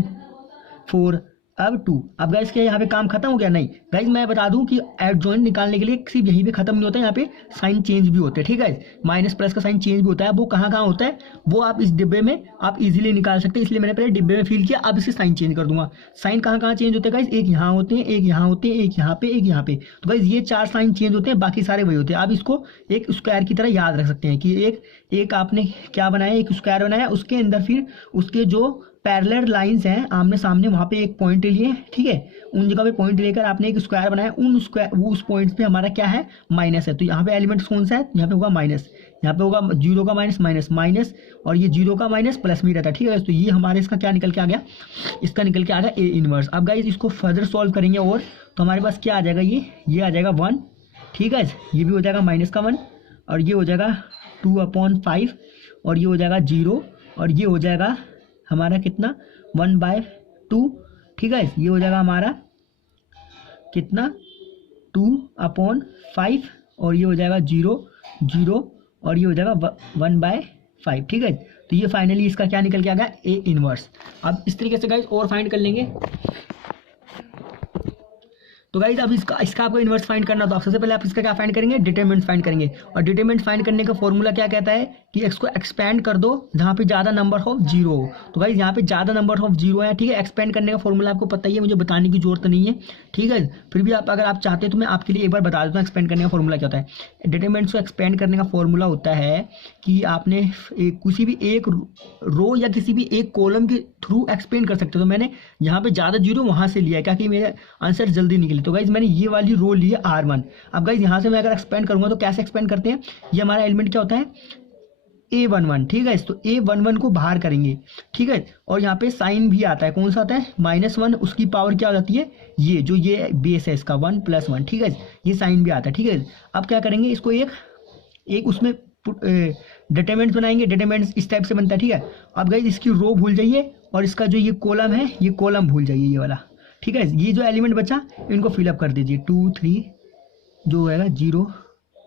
4, अब 2। अब गाइस क्या यहाँ पे काम खत्म हो गया, नहीं गाइस मैं बता दूं कि एडजॉइंट निकालने के लिए सिर्फ यहीं पे खत्म नहीं होता है, यहाँ पे साइन चेंज भी होते हैं, ठीक है। माइनस प्लस का साइन चेंज भी होता है, वो कहाँ होता है, वो आप इस डिब्बे में आप इजीली निकाल सकते हैं, इसलिए मैंने पहले डिब्बे में फिल किया। अब इससे साइन चेंज कर दूंगा। साइन कहाँ चेंज होते हैं गाइस, एक यहाँ होते हैं, एक यहाँ होते हैं, एक यहाँ पे, एक यहाँ पे। तो गाइस ये 4 साइन चेंज होते हैं, बाकी सारे वही होते हैं। आप इसको एक स्क्वायर की तरह याद रख सकते हैं कि एक आपने क्या बनाया, एक स्क्वायर बनाया, उसके अंदर फिर उसके जो पैरेलल लाइंस हैं आमने सामने, वहाँ पे एक पॉइंट लिए, ठीक है, उन जगह पे पॉइंट लेकर आपने एक स्क्वायर बनाया, उस पॉइंट पे हमारा क्या है, माइनस है। तो यहाँ पे एलिमेंट कौन सा है, यहाँ पे होगा माइनस, यहाँ पे होगा 0 का माइनस, और ये 0 का माइनस प्लस में रहता है, ठीक है। तो ये हमारे इसका क्या निकल के आ गया, इसका निकल के आ गया ए इनवर्स। अब गाइस इसको फर्दर सॉल्व करेंगे और तो हमारे पास क्या आ जाएगा, ये आ जाएगा 1, ठीक है। ये भी हो जाएगा माइनस का 1, और ये हो जाएगा 2/5, और ये हो जाएगा 0, और ये हो जाएगा हमारा कितना 1/2, ठीक है। ये हो जाएगा हमारा कितना 2/5, और ये हो जाएगा 0, 0, और ये हो जाएगा 1/5, ठीक है। तो ये फाइनली इसका क्या निकल के आ गया, ए इनवर्स। अब इस तरीके से गाइस और फाइंड कर लेंगे। तो गाइस अब इसका आपको इनवर्स फाइंड करना, तो सबसे पहले आप इसका क्या फाइंड करेंगे, डिटरमिनेंट फाइंड करेंगे। और डिटरमिनेंट फाइंड करने का फॉर्मूला क्या कहता है कि एक्स को एक्सपेंड कर दो जहाँ पे ज़्यादा नंबर ऑफ 0 हो। तो गाइस यहाँ पे ज़्यादा नंबर ऑफ 0 है, ठीक है। एक्सपेंड करने का फॉर्मूला आपको पता ही है, मुझे बताने की जरूरत नहीं है, ठीक है। फिर भी अगर आप चाहते हैं तो मैं आपके लिए एक बार बता देता हूँ एक्सपेंड करने का फॉर्मूला क्या होता है। डिटरमिनेंट को एक्सपेंड करने का फॉर्मूला होता है कि आपने किसी भी एक रो या किसी भी एक कॉलम के थ्रू एक्सपेंड कर सकते हो। तो मैंने यहाँ पे ज़्यादा 0 वहाँ से लिया, क्या कि मेरे आंसर जल्दी निकले। तो गाइस मैंने ये वाली रो ली है R1। अब गाइस यहाँ से मैं अगर एक्सपेंड करूँगा तो कैसे एक्सपेंड करते हैं, ये हमारा एलिमेंट क्या होता है A11, ठीक है। तो A11 को बाहर करेंगे, ठीक है। और यहाँ पे साइन भी आता है, कौन सा आता है -1, उसकी पावर क्या हो जाती है, ये बेस है इसका 1 + 1, ठीक है। ये साइन भी आता है, ठीक है। अब क्या करेंगे, इसको एक उसमें डिटरमिनेंट्स बनाएंगे। डिटरमिनेंट्स इस टाइप से बनता है, ठीक है। अब गाइस इसकी रो भूल जाइए और इसका जो ये कॉलम है, ये कॉलम भूल जाइए, ये वाला, ठीक है। ये जो एलिमेंट बचा इनको फिलअप कर दीजिए, 2, 3 जो होगा 0,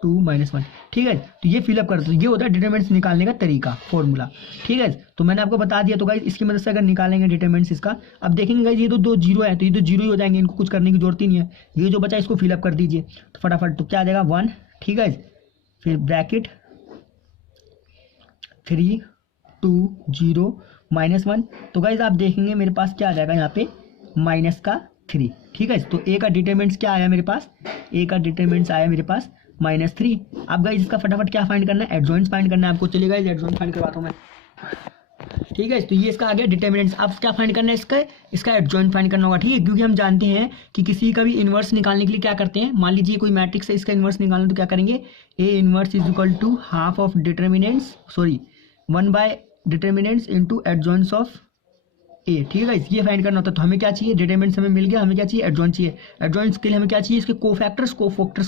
2, -1, ठीक है। तो ये फिलअप कर दो। ये होता है डिटरमिनेंट्स निकालने का तरीका, फॉर्मूला, ठीक है। तो मैंने आपको बता दिया। तो गाइस इसकी मदद से अगर निकालेंगे डिटरमिनेंट्स इसका, अब देखेंगे गाइस ये तो 2 0 है, तो ये तो 0 ही हो जाएंगे, इनको कुछ करने की जरूरत ही नहीं है। ये जो बचा इसको फिलअप कर दीजिए तो फटाफट। तो क्या आ जाएगा 1, ठीक है। फिर ब्रैकेट 3, 2, 0, -1। तो गाइस आप देखेंगे मेरे पास क्या आ जाएगा यहाँ पे -3 -3। ठीक है, तो ए का डिटरमिनेंट्स क्या आया मेरे पास, ए का डिटरमिनेंट्स आया मेरे पास -3। अब गाइस इसका फटाफट क्या फाइंड करना है, एडजॉइंट्स फाइंड करना है आपको। चलिए गाइस एडजॉइंट फाइंड करवाता हूँ मैं। ठीक है, तो ये इसका आ गया डिटरमिनेंट्स। अब क्या फाइंड करना है, इसका एडजॉइंट फाइंड करना होगा। ठीक है, क्योंकि हम जानते हैं कि किसी का भी इन्वर्स निकालने के लिए क्या करते हैं, मान लीजिए कोई मैट्रिक्स है, इसका इन्वर्स निकालना तो क्या करेंगे, A inverse is equal to half of determinants, sorry 1 determinants into adjoints of A. ठीक है, ये फाइंड करना होता है। तो हमें क्या चाहिए, डिटरमिनेंट्स हमें मिल गया, हमें क्या चाहिए, एडजॉइंट चाहिए। एडजॉइंट्स के लिए हमें क्या चाहिए, इसके कोफैक्टर्स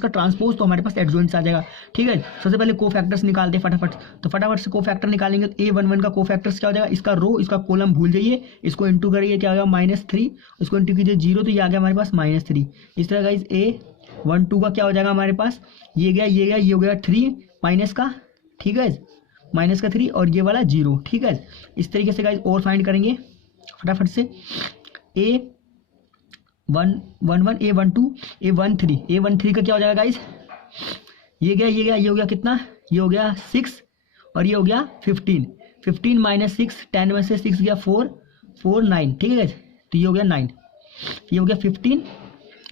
का ट्रांसपोज, तो हमारे पास एडजॉइंट्स आ जाएगा। ठीक है, सबसे पहले कोफैक्टर्स निकालते हैं फटाफट। तो फटाफट से कोफैक्टर निकालेंगे तो A11 का कोफैक्टर्स क्या हो जाएगा, इसका रो, इसका कॉलम भूल जाइए, इसको इंटू करिए, क्या होगा -3, इसको इंटू कीजिए 0, तो ये आ गया हमारे पास -3। इस तरह गाइस A12 का क्या हो जाएगा हमारे पास, ये गया, ये हो गया 3 माइनस का, ठीक है, -3 और ये वाला 0। ठीक है, इस तरीके से गाइस और फाइंड करेंगे फटाफट से। A11 A13 का क्या हो जाएगा गाइस, ये गया, ये हो गया कितना, ये हो गया 6 और ये हो गया 15 माइनस 6, 10 में से 6 गया 4 9। ठीक है गाइस, तो ये हो गया 9, ये हो गया 15,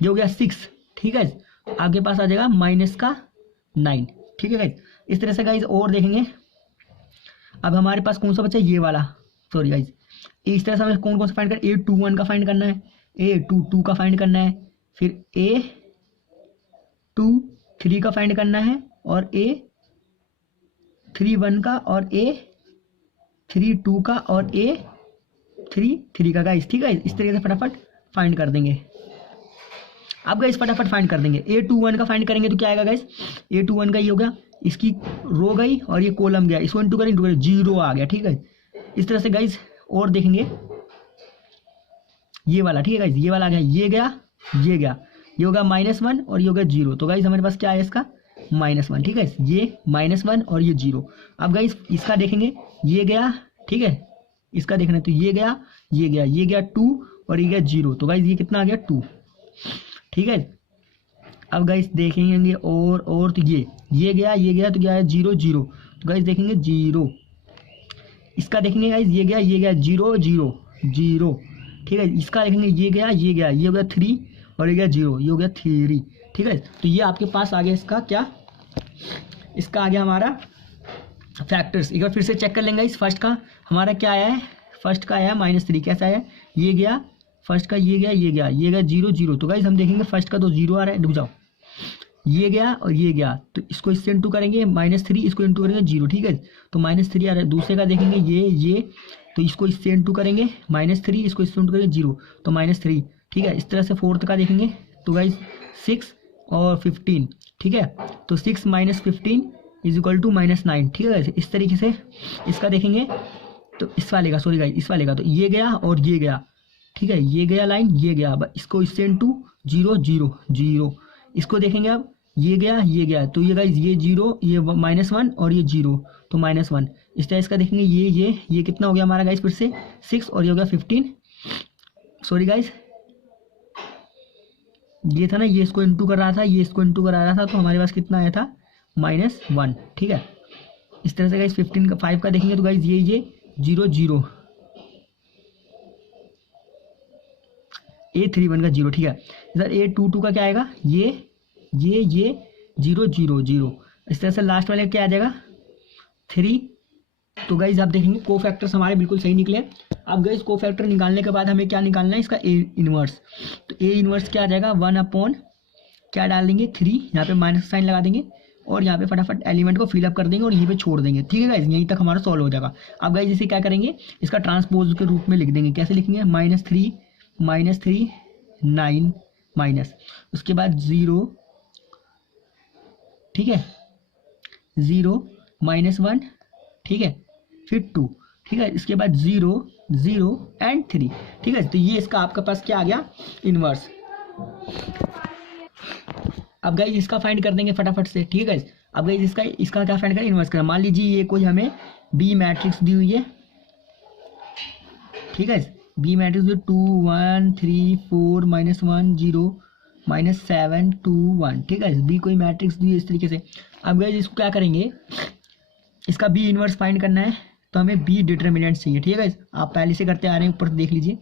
ये हो गया 6। ठीक है, आगे पास आ जाएगा -9। ठीक है गाइस, इस तरह से गाइस और देखेंगे। अब हमारे पास कौन सा बचा, ये वाला, सॉरी गाइस, इस तरह से हमें कौन सा फाइंड करना है, A21 का फाइंड करना है, A22 का फाइंड करना है, फिर A23 का फाइंड करना है, और A31 का, और A32 का, और A33 का गाइस। ठीक है, इस तरीके से फटाफट फाइंड कर देंगे। अब गाइस फटाफट फाइंड कर देंगे। A21 का फाइंड करेंगे तो क्या आएगा गाइस, A21 का ये हो गया, इसकी रो गई और ये कॉलम गया, इसको इंटू करें 0 आ गया। ठीक है, इस तरह से गाइस और देखेंगे ये वाला। ठीक है गाइस, ये वाला आ गया, ये गया, ये होगा -1 और ये होगा 0। तो गाइस हमारे पास क्या है, इसका -1। ठीक है, ये -1 और ये 0। अब गाइस इसका देखेंगे, ये गया, ठीक है, इसका देखना है तो ये गया, ये गया 2 और ये गया 0। तो गाइस ये कितना आ गया 2। ठीक है, अब गाइस देखेंगे और तो ये गया तो क्या है 0 0। तो गाइस देखेंगे 0, इसका देखेंगे गाइस, ये गया 0 0 0। ठीक है, इसका देखेंगे, ये गया, ये हो गया 3 और ये गया 0, ये हो गया 3। ठीक है, तो ये आपके पास आ गया इसका क्या, इसका आ गया हमारा फैक्टर्स। एक बार फिर से चेक कर लेंगे। इस फर्स्ट का हमारा क्या आया है, फर्स्ट का आया -3, कैसा आया, ये गया फर्स्ट का, ये गया 0 0। तो गाइस हम देखेंगे फर्स्ट का तो 0 आ रहा है, रुक जाओ, ये गया और ये गया, तो इसको इससे इंटू करेंगे -3, इसको इंटू करेंगे 0। ठीक है, तो -3 आ रहा है। दूसरे का देखेंगे, ये तो इसको इससे इंटू करेंगे -3, इसको इससे इंटू करेंगे 0, तो -3। ठीक है, इस तरह से फोर्थ का देखेंगे तो गाइस 6 और 15। ठीक है, तो 6 - 15 इज इक्वल टू -9। ठीक है, इस तरीके से इसका देखेंगे तो इस वाले का, सॉरी गाइस, इस वाले का तो ये गया और ये गया। ठीक है, ये गया लाइन, ये गया, इसको इससे इंटू 0 0 0। इसको देखेंगे अब, ये गया तो ये गाइस, ये 0, ये -1 और ये 0, तो -1। इस तरह इसका देखेंगे, ये कितना हो गया हमारा गाइस, फिर से 6 और ये हो गया 15, सॉरी गाइस, ये था ना, ये इसको इंटू कर रहा था, ये इसको इंटू करा रहा था, तो हमारे पास कितना आया था -1। ठीक है, इस तरह से गाइस 15 का 5 का देखेंगे तो गाइस ये 0 0, A31 का 0। ठीक है, इधर A22 का क्या आएगा, ये 0 0 0। इस तरह से लास्ट वाले क्या आ जाएगा 3। तो गाइस आप देखेंगे कोफैक्टर्स हमारे बिल्कुल सही निकले। अब गाइस कोफैक्टर निकालने के बाद हमें क्या निकालना है, इसका A इनवर्स। तो A इनवर्स क्या आ जाएगा, 1/, क्या डाल देंगे 3, यहाँ पे माइनस साइन लगा देंगे और यहाँ पे फटाफट एलिमेंट को फिलअप कर देंगे और यहीं पे छोड़ देंगे। ठीक है गाइस, यहीं तक हमारा सॉल्व हो जाएगा। अब गाइस इसे क्या करेंगे, इसका ट्रांसपोज के रूप में लिख देंगे। कैसे लिखेंगे, -3 9 माइनस, उसके बाद 0, ठीक है, 0 -1, ठीक है, फिर 2, ठीक है, इसके बाद 0 0 एंड 3। ठीक है, तो ये इसका आपके पास क्या आ गया, इनवर्स। अब गाइस इसका फाइंड कर देंगे फटाफट से। ठीक है, अब गाइस इसका क्या फाइंड करें, इनवर्स करें। मान लीजिए ये कोई हमें बी मैट्रिक्स दी हुई है। ठीक है, बी मैट्रिक्स 2 1 3 4 -1 0 -7 2 1। ठीक है, बी कोई मैट्रिक्स दी है इस तरीके से। अब गाइस इसको क्या करेंगे, इसका बी इनवर्स फाइंड करना है। तो हमें बी डिटर्मिनेंट्स चाहिए। ठीक है गाइस, आप पहले से करते आ रहे हैं, ऊपर देख लीजिए।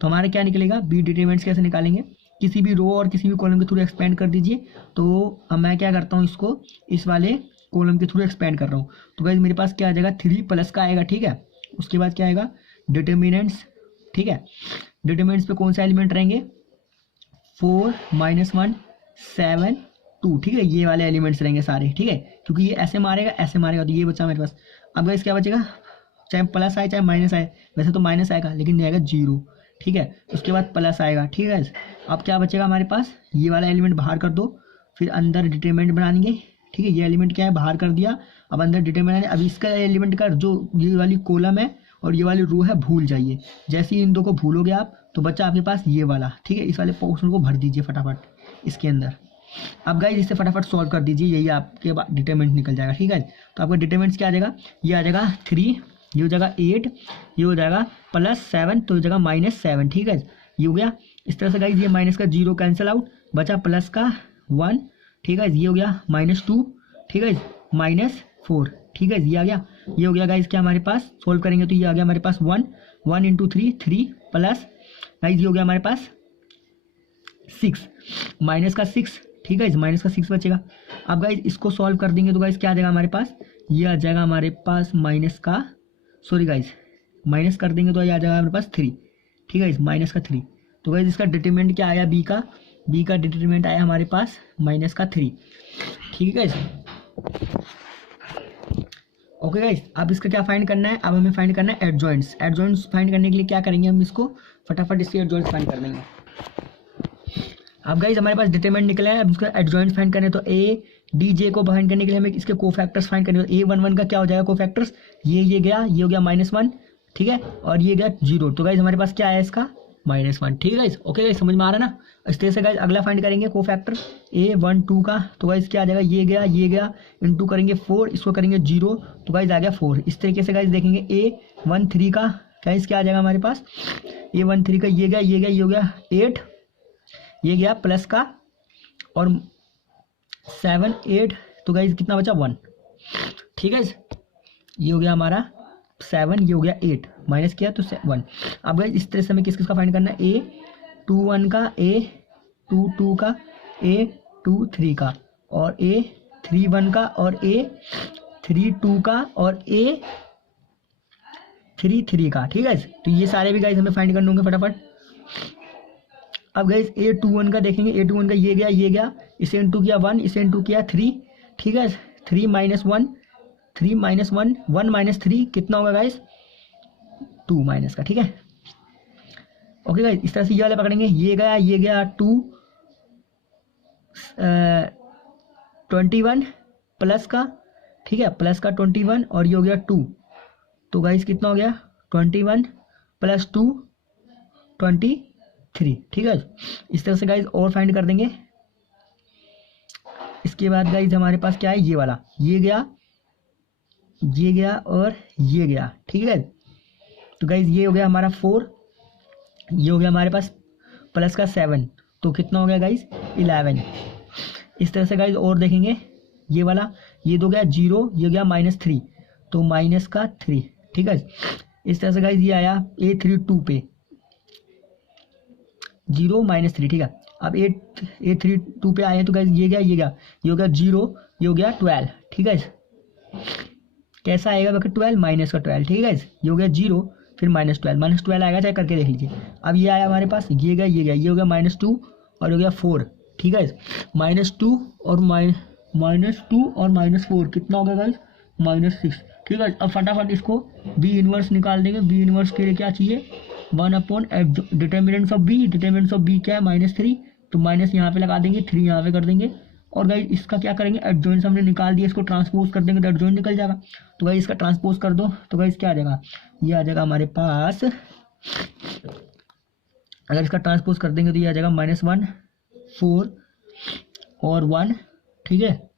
तो हमारा क्या निकलेगा, बी डिटर्मिनेंट्स कैसे निकालेंगे, किसी भी रो और किसी भी कॉलम के थ्रू एक्सपेंड कर दीजिए। तो अब मैं क्या करता हूँ, इसको इस वाले कॉलम के थ्रू एक्सपेंड कर रहा हूँ। तो गाइस मेरे पास क्या आ जाएगा, 3 प्लस का आएगा। ठीक है, उसके बाद क्या आएगा, डिटर्मिनेंट्स। ठीक है, डिटर्मिनेंट्स पे कौन सा एलिमेंट रहेंगे, 4 -1 7 2। ठीक है, ये वाले एलिमेंट्स रहेंगे सारे। ठीक है, क्योंकि ये ऐसे मारेगा तो ये बचा मेरे पास। अब गाइस क्या बचेगा, चाहे प्लस आए चाहे माइनस आए, वैसे तो माइनस आएगा लेकिन नहीं आएगा 0। ठीक है, उसके बाद प्लस आएगा। ठीक है, अब क्या बचेगा हमारे पास, ये वाला एलिमेंट बाहर कर दो, फिर अंदर डिटरमिनेंट बनाएंगे। ठीक है, ये एलिमेंट क्या है, बाहर कर दिया, अब अंदर डिटरमिनेंट। अब इसका एलिमेंट का जो ये वाली कॉलम है और ये वाली रो है, भूल जाइए। जैसे ही इन दो को भूलोगे आप, तो बच्चा आपके पास ये वाला। ठीक है, इस वाले पोर्शन को भर दीजिए फटाफट इसके अंदर। अब गाइस इसे फटाफट सॉल्व कर दीजिए, यही आपके डिटरमिनेंट निकल जाएगा। ठीक है, तो आपका डिटरमिनेंट क्या आ जाएगा, ये आ जाएगा 3, ये हो जाएगा 8, ये हो जाएगा +7, तो हो जाएगा -7। ठीक है, ये हो गया। इस तरह से गाइस ये माइनस का 0 कैंसिल आउट, बचा प्लस का 1। ठीक है, ये हो गया -2। ठीक है, -4। ठीक है, ये आ गया। ये हो गया गाइस क्या हमारे पास, सोल्व करेंगे तो ये आ गया हमारे पास 1 × 3 3 प्लस गाइस ये हो गया हमारे पास 6 माइनस का 6। ठीक है, माइनस का 6 बचेगा। अब गाइस इसको सॉल्व कर देंगे तो गाइस क्या आ जाएगा हमारे पास, ये आ जाएगा हमारे पास माइनस का, सॉरी गाइस माइनस कर देंगे तो ये आ जाएगा हमारे पास 3। ठीक है, माइनस का 3। तो गाइस इसका डिटरमिनेंट क्या आया, बी का डिटरमिनेंट आया हमारे पास माइनस का 3। ठीक है गाइस, ओके गाइस, अब इसका क्या फाइंड करना है, अब हमें फाइंड करना है एडजॉइंट्स। एडजॉइंट्स फाइंड करने के लिए क्या करेंगे, हम इसको फटाफट इसके एडजॉइंट्स फाइंड कर देंगे। अब गाइस हमारे पास डिटरमिनेंट निकला है, अब इसका एडजॉइंट्स फाइंड करने, तो ए डी जे को फाइंड करने के लिए हमें इसके कोफैक्टर्स फाइंड करने। A11 का क्या हो जाएगा कोफैक्टर्स, ये गया, ये हो गया -1। ठीक है, और ये गया 0। तो गाइस हमारे पास क्या आया इसका -1। ठीक है गाइस, ओके गाइस, समझ में आ रहा है ना। इस तरह से गाइस अगला फाइंड करेंगे कोफैक्टर A12 का। तो गाइस क्या आ जाएगा, ये गया इनटू करेंगे 4, इसको करेंगे 0, तो गाइस आ गया 4। इस तरीके से गाइस देखेंगे A13 का गाइस क्या आ जाएगा हमारे पास, A13 का ये गया, ये हो गया 8, ये गया प्लस का और 7 8, तो गाइस कितना बचा 1। ठीक है, ये हो गया हमारा 7, ये हो गया 8, माइनस किया तो 1। अब गाइस इस तरह से हमें किस का फाइंड करना है, A21 का, A22 का, A23 का, और A31 का, और A32 का, और A33 का। ठीक है, तो ये सारे भी गाइस हमें फाइंड करने होंगे फटाफट। अब गाइस A21 का देखेंगे, A21 का ये गया, इसे इंटू किया 1, इसे इंटू किया 3। ठीक है, 3 - 1 3 - 1 1 - 3 कितना होगा गाइस, 2 माइनस का। ठीक है, ओके गाइस, इस तरह से ये वाले पकड़ेंगे, ये गया 2 21 प्लस का। ठीक है, प्लस का 21 और ये हो गया 2, तो गाइस कितना हो गया 21 + 2 23। ठीक है, इस तरह से गाइस और फाइंड कर देंगे। इसके बाद गाइस हमारे पास क्या है, ये वाला, ये गया और ये गया। ठीक है, तो गाइस ये हो गया हमारा 4, ये हो गया हमारे पास प्लस का 7, तो कितना हो गया गाइस 11। इस तरह से गाइस और देखेंगे, ये वाला, ये तो गया 0, ये गया -3, तो माइनस का 3। ठीक है, इस तरह से गाइस ये आया A32 पे 0 - 3। ठीक है, अब A32 पे आए हैं तो गाइस ये हो गया 0, ये हो गया 12। ठीक है, कैसा आएगा बाकी 12 माइनस का 12। ठीक है, ये हो गया 0 फिर -12 आएगा, चाहे करके देख लीजिए। अब ये आया हमारे पास, ये हो गया -2 और हो गया 4। ठीक है, -2 और -4 कितना होगा गाइस, -6। ठीक है, अब फटाफट इसको बी इनवर्स निकाल देंगे। बी इनवर्स के लिए क्या चाहिए, 1/, डिटर्मिनेंट्स ऑफ बी क्या है -3, तो माइनस यहाँ पे लगा देंगे, 3 यहाँ पे कर देंगे। और गाइस इसका क्या करेंगे, एडजॉइंट्स हमने निकाल दिया, इसको ट्रांसपोज कर देंगे तो एडजॉइंट निकल जाएगा। तो गाइस इसका ट्रांसपोज कर दो, तो गाइस क्या आ जाएगा, ये आ जाएगा हमारे पास, अगर इसका ट्रांसपोज कर देंगे तो ये आ जाएगा -1 4 और 1। ठीक है,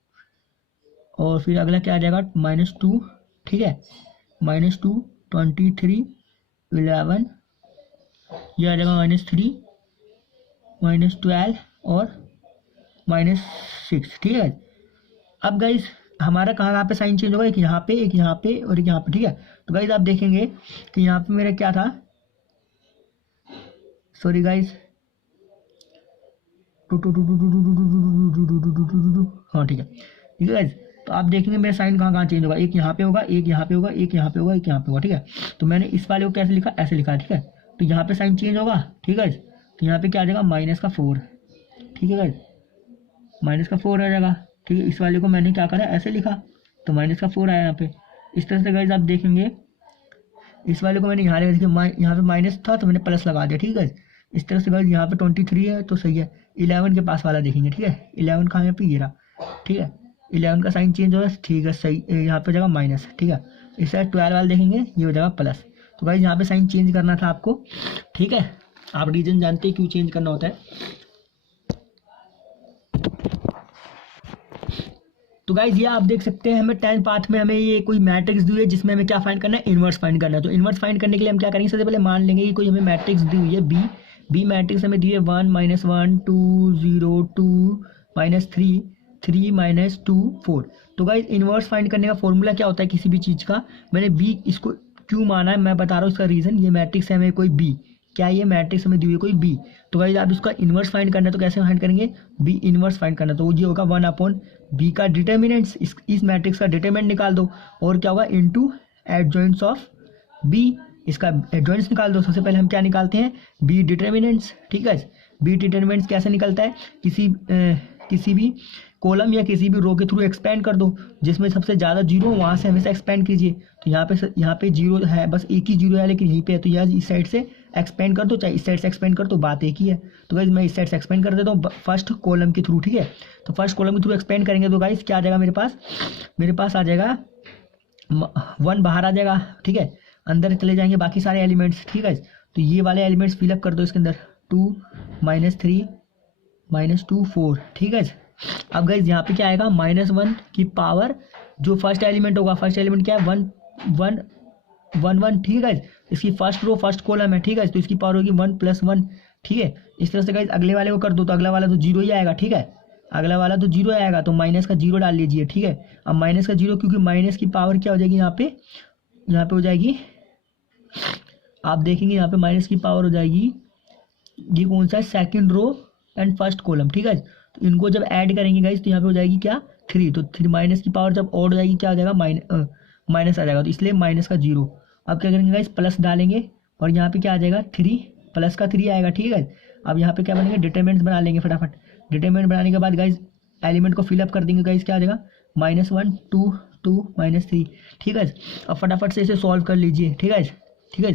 और फिर अगला क्या आ जाएगा -2। ठीक है, -2 23 11, ये आ जाएगा -3 -12 और -6। ठीक है, अब गाइस हमारा कहाँ पे साइन चेंज होगा, एक यहाँ पे, एक यहाँ पे और एक यहाँ पे, ठीक है। तो गाइज आप देखेंगे कि यहाँ पे मेरा क्या था, सॉरी गाइज, हाँ ठीक है, ठीक है गाइज। तो आप देखेंगे मेरा साइन कहाँ कहाँ चेंज होगा, एक यहाँ पे होगा, एक यहाँ पे होगा, एक यहाँ पे होगा, एक यहाँ पे होगा, ठीक है। तो मैंने इस वाले को कैसे लिखा, ऐसे लिखा, ठीक है। तो यहाँ पे साइन चेंज होगा, ठीक है। तो यहाँ पे क्या आ जाएगा, -4, ठीक है गाइज, -4 आ जाएगा, ठीक है। इस वाले को मैंने क्या करा, ऐसे लिखा, तो -4 आया यहाँ पे। इस तरह से गाइज आप देखेंगे, इस वाले को मैंने यहाँ लगा, देखिए यहाँ पे माइनस था तो मैंने प्लस लगा दिया, ठीक है। इस तरह से गाइज यहाँ पे 23 है तो सही है। 11 के पास वाला देखेंगे, ठीक है, 11 कहाँ यहाँ पे, ये रहा, ठीक है। 11 का साइन चेंज होगा, ठीक है, सही, यहाँ पे हो जाएगा माइनस, ठीक है। इस साइड 12 वाला देखेंगे, ये हो जाएगा प्लस। तो गाइज यहाँ पे साइन चेंज करना था आपको, ठीक है। आप रीजन जानते हैं क्यों चेंज करना होता है। तो गाइज ये आप देख सकते हैं, हमें 10th पार्ट में हमें ये कोई मैट्रिक्स दी हुई है जिसमें हमें क्या फाइंड करना है, इन्वर्स फाइंड करना है। तो इन्वर्स फाइंड करने के लिए हम क्या करेंगे, सबसे पहले मान लेंगे कि कोई हमें मैट्रिक्स दी हुई है बी मैट्रिक्स हमें दी है 1 -1 2 0 2 -3 3 -2 4। तो गाइज इन्वर्स फाइंड करने का फॉर्मूला क्या होता है किसी भी चीज़ का, मैंने बी इसको क्यों माना है मैं बता रहा हूँ इसका रीज़न। ये मैट्रिक्स है हमें कोई बी, क्या ये मैट्रिक्स हमें दी हुई है कोई बी। तो गाइज आप इसका इन्वर्स फाइंड करना है तो कैसे फाइंड करेंगे, बी इन्वर्स फाइंड करना, तो ये होगा 1/b का डिटर्मिनेंट्स, इस मैट्रिक्स का डिटर्मिनेंट निकाल दो, और क्या होगा इनटू एडजॉइंट्स ऑफ बी, इसका एडजॉइंट्स निकाल दो। सबसे पहले हम क्या निकालते हैं, बी डिटर्मिनेंट्स, ठीक है। बी डिटर्मिनेंट्स कैसे निकलता है, किसी भी कॉलम या किसी भी रो के थ्रू एक्सपेंड कर दो, जिसमें सबसे ज़्यादा जीरो वहाँ से हमेशा एक्सपेंड कीजिए। तो यहाँ पे जीरो है, बस एक ही जीरो है लेकिन यहीं पे है, तो यह इस साइड से एक्सपेंड कर दो, चाहे इस साइड से एक्सपेंड कर दो, बात एक ही है। तो गाइज मैं इस साइड से एक्सपेंड कर देता हूँ फर्स्ट कॉलम के थ्रू, ठीक है। तो फर्स्ट कॉलम के थ्रू एक्सपेंड करेंगे तो गाइज क्या आ जाएगा मेरे पास आ जाएगा 1 बाहर आ जाएगा, ठीक है। अंदर चले जाएंगे बाकी सारे एलिमेंट्स, ठीक है। तो ये वाले एलिमेंट्स फिलअप कर दो इसके अंदर, 2 -3 -2 4, ठीक है। अब गाइज यहाँ पे क्या आएगा, -1 की पावर जो फर्स्ट एलिमेंट होगा, फर्स्ट एलिमेंट क्या है 1 1 1 1, ठीक है। इसकी फर्स्ट रो फर्स्ट कॉलम है, ठीक है, तो इसकी पावर होगी 1 + 1, ठीक है। इस तरह से गाइज अगले वाले को कर दो तो अगला वाला तो जीरो ही आएगा, ठीक है, अगला वाला तो जीरो आएगा, तो माइनस का जीरो डाल लीजिए, ठीक है। अब माइनस का जीरो, क्योंकि माइनस की पावर क्या हो जाएगी यहाँ पे हो जाएगी, आप देखेंगे यहाँ पे माइनस की पावर हो जाएगी, ये कौन सा है, second row and first column, ठीक है। तो इनको जब ऐड करेंगे गाइज तो यहाँ पे हो जाएगी क्या 3, तो 3 माइनस की पावर जब ऑड हो जाएगी क्या हो जाएगा, माइनस आ जाएगा, तो इसलिए माइनस का जीरो। अब क्या करेंगे गाइज, प्लस डालेंगे और यहाँ पे क्या आ जाएगा 3, प्लस का 3 आएगा, ठीक है। अब यहाँ पे क्या बनेंगे, डिटरमिनेंट्स बना लेंगे फटाफट। डिटरमिनेंट बनाने के बाद गाइज एलिमेंट को फिलअप कर देंगे गाइज, क्या आ जाएगा -1 2 2 -3, ठीक है। अब फटाफट से इसे सॉल्व कर लीजिए, ठीक है, ठीक है।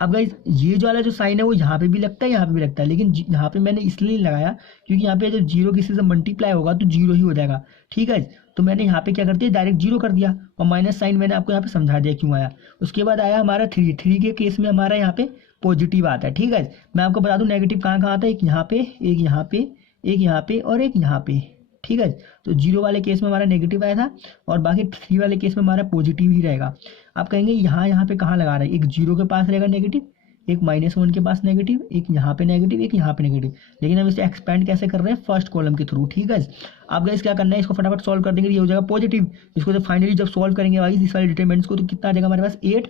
अब गाइज ये जो वाला जो साइन है वो यहाँ पे भी लगता है, यहाँ पे भी लगता है, लेकिन यहाँ पे मैंने इसलिए लगाया क्योंकि यहाँ पे जब जीरो किसी से मल्टीप्लाई होगा तो जीरो ही हो जाएगा, ठीक है। तो मैंने यहाँ पे क्या कर दिया, डायरेक्ट जीरो कर दिया, और माइनस साइन मैंने आपको यहाँ पे समझा दिया क्यों आया। उसके बाद आया हमारा 3 के केस में हमारा यहाँ पे पॉजिटिव आता है, ठीक है। मैं आपको बता दूं नेगेटिव कहाँ कहाँ आता है, एक यहाँ पे, एक यहाँ पे, एक यहाँ पे और एक यहाँ पे, ठीक है। तो जीरो वाले केस में हमारा नेगेटिव आया था और बाकी 3 वाले केस में हमारा पॉजिटिव ही रहेगा। आप कहेंगे यहाँ पे कहाँ लगा रहे हैं, एक जीरो के पास रहेगा नेगेटिव, एक -1 के पास नेगेटिव, एक यहाँ पे नेगेटिव, एक यहाँ पे नेगेटिव, लेकिन हम इसे एक्सपेंड कैसे कर रहे हैं, फर्स्ट कॉलम के थ्रू, ठीक है। आप गाइस क्या करना है, इसको फटाफट सॉल्व कर देंगे, ये हो जाएगा पॉजिटिव। इसको जब फाइनली जब सॉल्व करेंगे भाई इस वाले डिटरमिनेंट्स को, तो कितना आ जाएगा हमारे पास 8,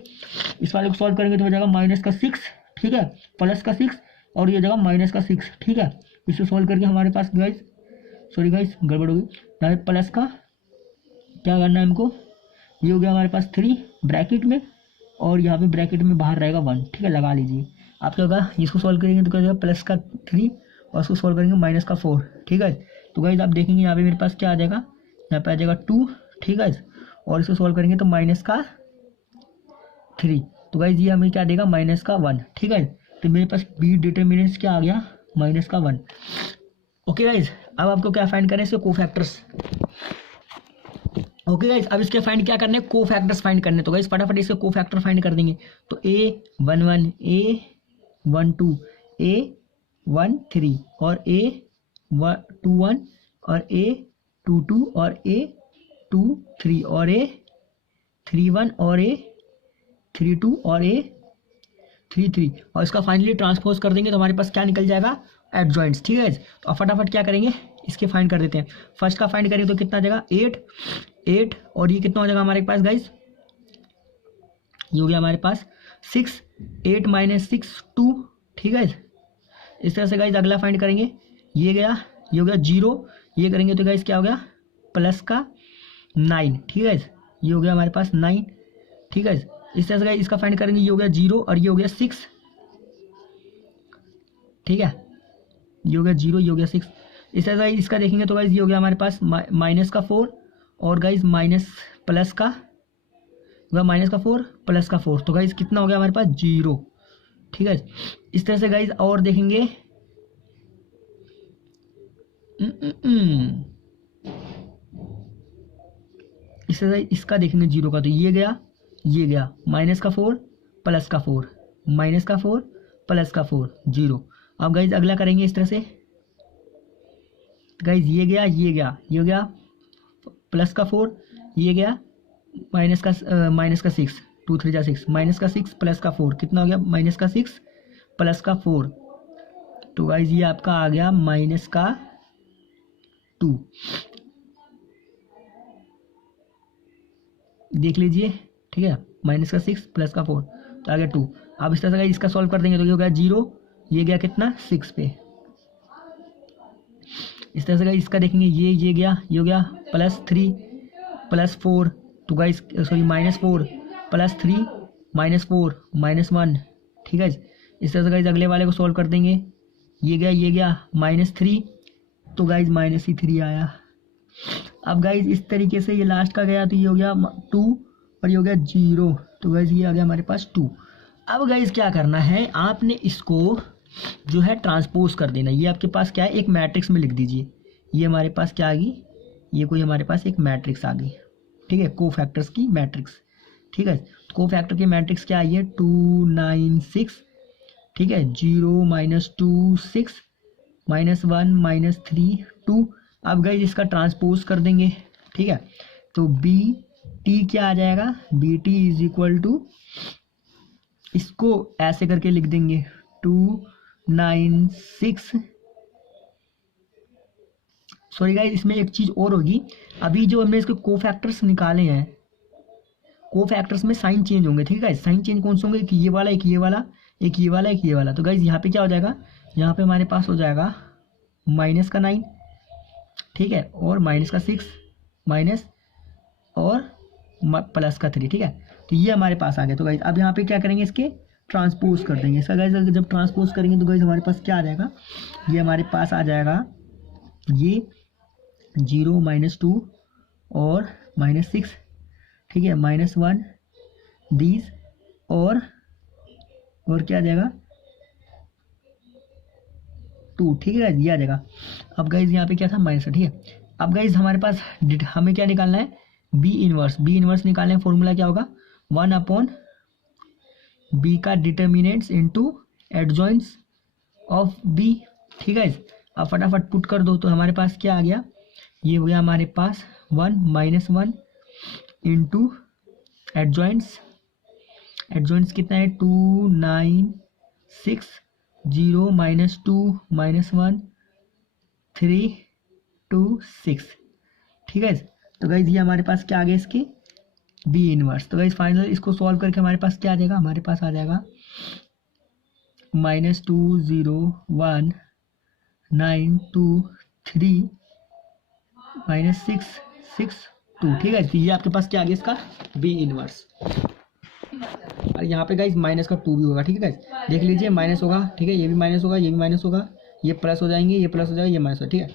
इस वाले को सॉल्व करेंगे तो हो जाएगा -6, ठीक है, +6 और ये हो जाएगा -6, ठीक है। इसे सॉल्व करके हमारे पास गाइस, सॉरी गाइस गड़बड़ होगी, यहाँ पे प्लस का क्या करना है हमको, ये हो गया हमारे पास 3 ब्रैकेट में और यहाँ पे ब्रैकेट में बाहर रहेगा 1, ठीक है, लगा लीजिए। आप क्या होगा, इसको सॉल्व करेंगे तो क्या होगा +3 और इसको सॉल्व करेंगे -4, ठीक है। तो गाइस आप देखेंगे यहाँ पे मेरे पास क्या आ जाएगा, यहाँ पे आ जाएगा 2, ठीक है, और इसको सॉल्व करेंगे तो -3, तो गाइस ये हमें क्या देगा, -1, ठीक है। तो मेरे पास बी डिटरमिनेंट्स क्या आ गया, -1। ओके गाइस, अब आपको क्या फाइंड करना है, इसके कोफैक्टर्स। ओके गाइस, अब इसके फाइंड क्या करने हैं, कोफैक्टर्स फाइंड करने। तो गाइस फटाफट इसके कोफैक्टर फाइंड कर देंगे। तो A11 A12 A13 और A21 और A22 और A23 और A31 और A32 और A33 और इसका फाइनली ट्रांसपोज कर देंगे तो हमारे पास क्या निकल जाएगा, एडजॉइंट्स, ठीक है। तो फटाफट क्या करेंगे, इसके फाइंड कर देते हैं। फर्स्ट का फाइंड करेंगे तो कितना आ जाएगा 8 8 और ये कितना हो जाएगा हमारे पास गाइस, ये हो गया हमारे पास 6, 8 माइनस 6 2। ठीक है, इस तरह से गाइस अगला फाइंड करेंगे, ये गया, ये हो गया 0, ये करेंगे तो गाइस क्या हो गया प्लस का 9। ठीक है, ये हो गया हमारे पास 9। ठीक है, इस तरह से गाइस इसका फाइंड करेंगे, ये हो गया 0 और ये हो गया 6। ठीक है, ये हो गया 0, ये हो गया 6। इस तरह से इसका देखेंगे तो गाइस ये हो गया हमारे पास माइनस का 4 और गाइस माइनस प्लस का माइनस का 4 प्लस का 4, तो गाइस कितना हो गया हमारे पास 0। ठीक है, इस तरह से गाइस और देखेंगे इस तरह से इसका देखेंगे 0 का, तो ये गया माइनस का 4 प्लस का 4, माइनस का 4 प्लस का 4 0। अब गाइस अगला करेंगे इस तरह से, गाइस ये गया, ये हो गया प्लस का 4, ये गया माइनस का 6, 2 3 जा 6, माइनस का 6 प्लस का 4 कितना हो गया माइनस का 6 प्लस का 4, तो गाइस ये आपका आ गया माइनस का 2। देख लीजिए, ठीक है, माइनस का 6 प्लस का 4 तो आ गया 2। अब इस तरह से इसका सॉल्व कर देंगे तो ये हो गया 0, ये गया कितना 6 पे। इस तरह से इसका देखेंगे, ये गया, ये हो गया प्लस 3 प्लस 4, तो guys sorry minus 4 plus 3 minus 4 minus 1। ठीक है, इस तरह से गाइस अगले वाले को सॉल्व कर देंगे, ये गया माइनस 3, तो गाइस माइनस ही 3 आया। अब गाइस इस तरीके से ये लास्ट का गया तो ये हो गया 2 और ये हो गया 0, तो गाइस ये आ गया हमारे पास 2। अब गाइस क्या करना है, आपने इसको जो है ट्रांसपोज कर देना। ये आपके पास क्या है, एक मैट्रिक्स में लिख दीजिए। ये हमारे पास क्या आ गई, ये कोई हमारे पास एक मैट्रिक्स आ गई। ठीक है, कोफैक्टर्स की मैट्रिक्स। ठीक है, कोफैक्टर की मैट्रिक्स क्या आई है 2 9 6। ठीक है, 0 माइनस 2 6 माइनस 1 माइनस 3 2। अब गाइस इसका ट्रांसपोज कर देंगे। ठीक है, तो बी टी क्या आ जाएगा, B T is equal to, इसको ऐसे करके लिख देंगे 2 9 6। सॉरी गाइस, इसमें एक चीज़ और होगी, अभी जो हमने इसके कोफैक्टर्स निकाले हैं, कोफैक्टर्स में साइन चेंज होंगे। ठीक है गाइस, साइन चेंज कौन से होंगे, एक ये वाला, एक ये वाला, एक ये वाला, एक ये वाला। तो गाइस यहाँ पे क्या हो जाएगा, यहाँ पे हमारे पास हो जाएगा माइनस का 9। ठीक है, और माइनस का 6 माइनस और प्लस का 3। ठीक है, तो ये हमारे पास आ गया। तो गाइस अब यहाँ पे क्या करेंगे, इसके ट्रांसपोज कर देंगे। इसका गाइस जब ट्रांसपोज करेंगे तो गाइस हमारे पास क्या आ जाएगा, ये हमारे पास आ जाएगा ये 0 माइनस 2 और माइनस 6। ठीक है, माइनस 1 दीज और क्या आ जाएगा 2। ठीक है गाइस, ये आ जाएगा। अब गाइस यहाँ पे क्या था माइनस। ठीक है, अब गाइस हमारे पास हमें क्या निकालना है, बी इनवर्स निकालना है। फॉर्मूला क्या होगा 1 अपॉन बी का determinants into adjoints of B. ठीक है, अब फटाफट पुट कर दो तो हमारे पास क्या आ गया, ये हो गया हमारे पास 1 माइनस 1 इंटू एडजॉइंट्स कितना है 2 9 6 0 माइनस 2 माइनस 1 3 2 6। ठीक है, तो गाइज ये हमारे पास क्या आ गया, इसके बी इनवर्स। तो गाइज फाइनल इसको सॉल्व करके हमारे पास क्या आ जाएगा, हमारे पास आ जाएगा -2 0 1 9 2 3 -6 6 2। ठीक है, तो ये आपके पास क्या आ गया, इसका बी इनवर्स। और यहाँ पे गाइज माइनस का 2 भी होगा। ठीक है गाइज, देख लीजिए माइनस होगा। ठीक है, ये भी माइनस होगा, ये भी माइनस होगा, ये प्लस हो जाएंगे, ये प्लस हो जाएगा, ये माइनस होगा। ठीक है।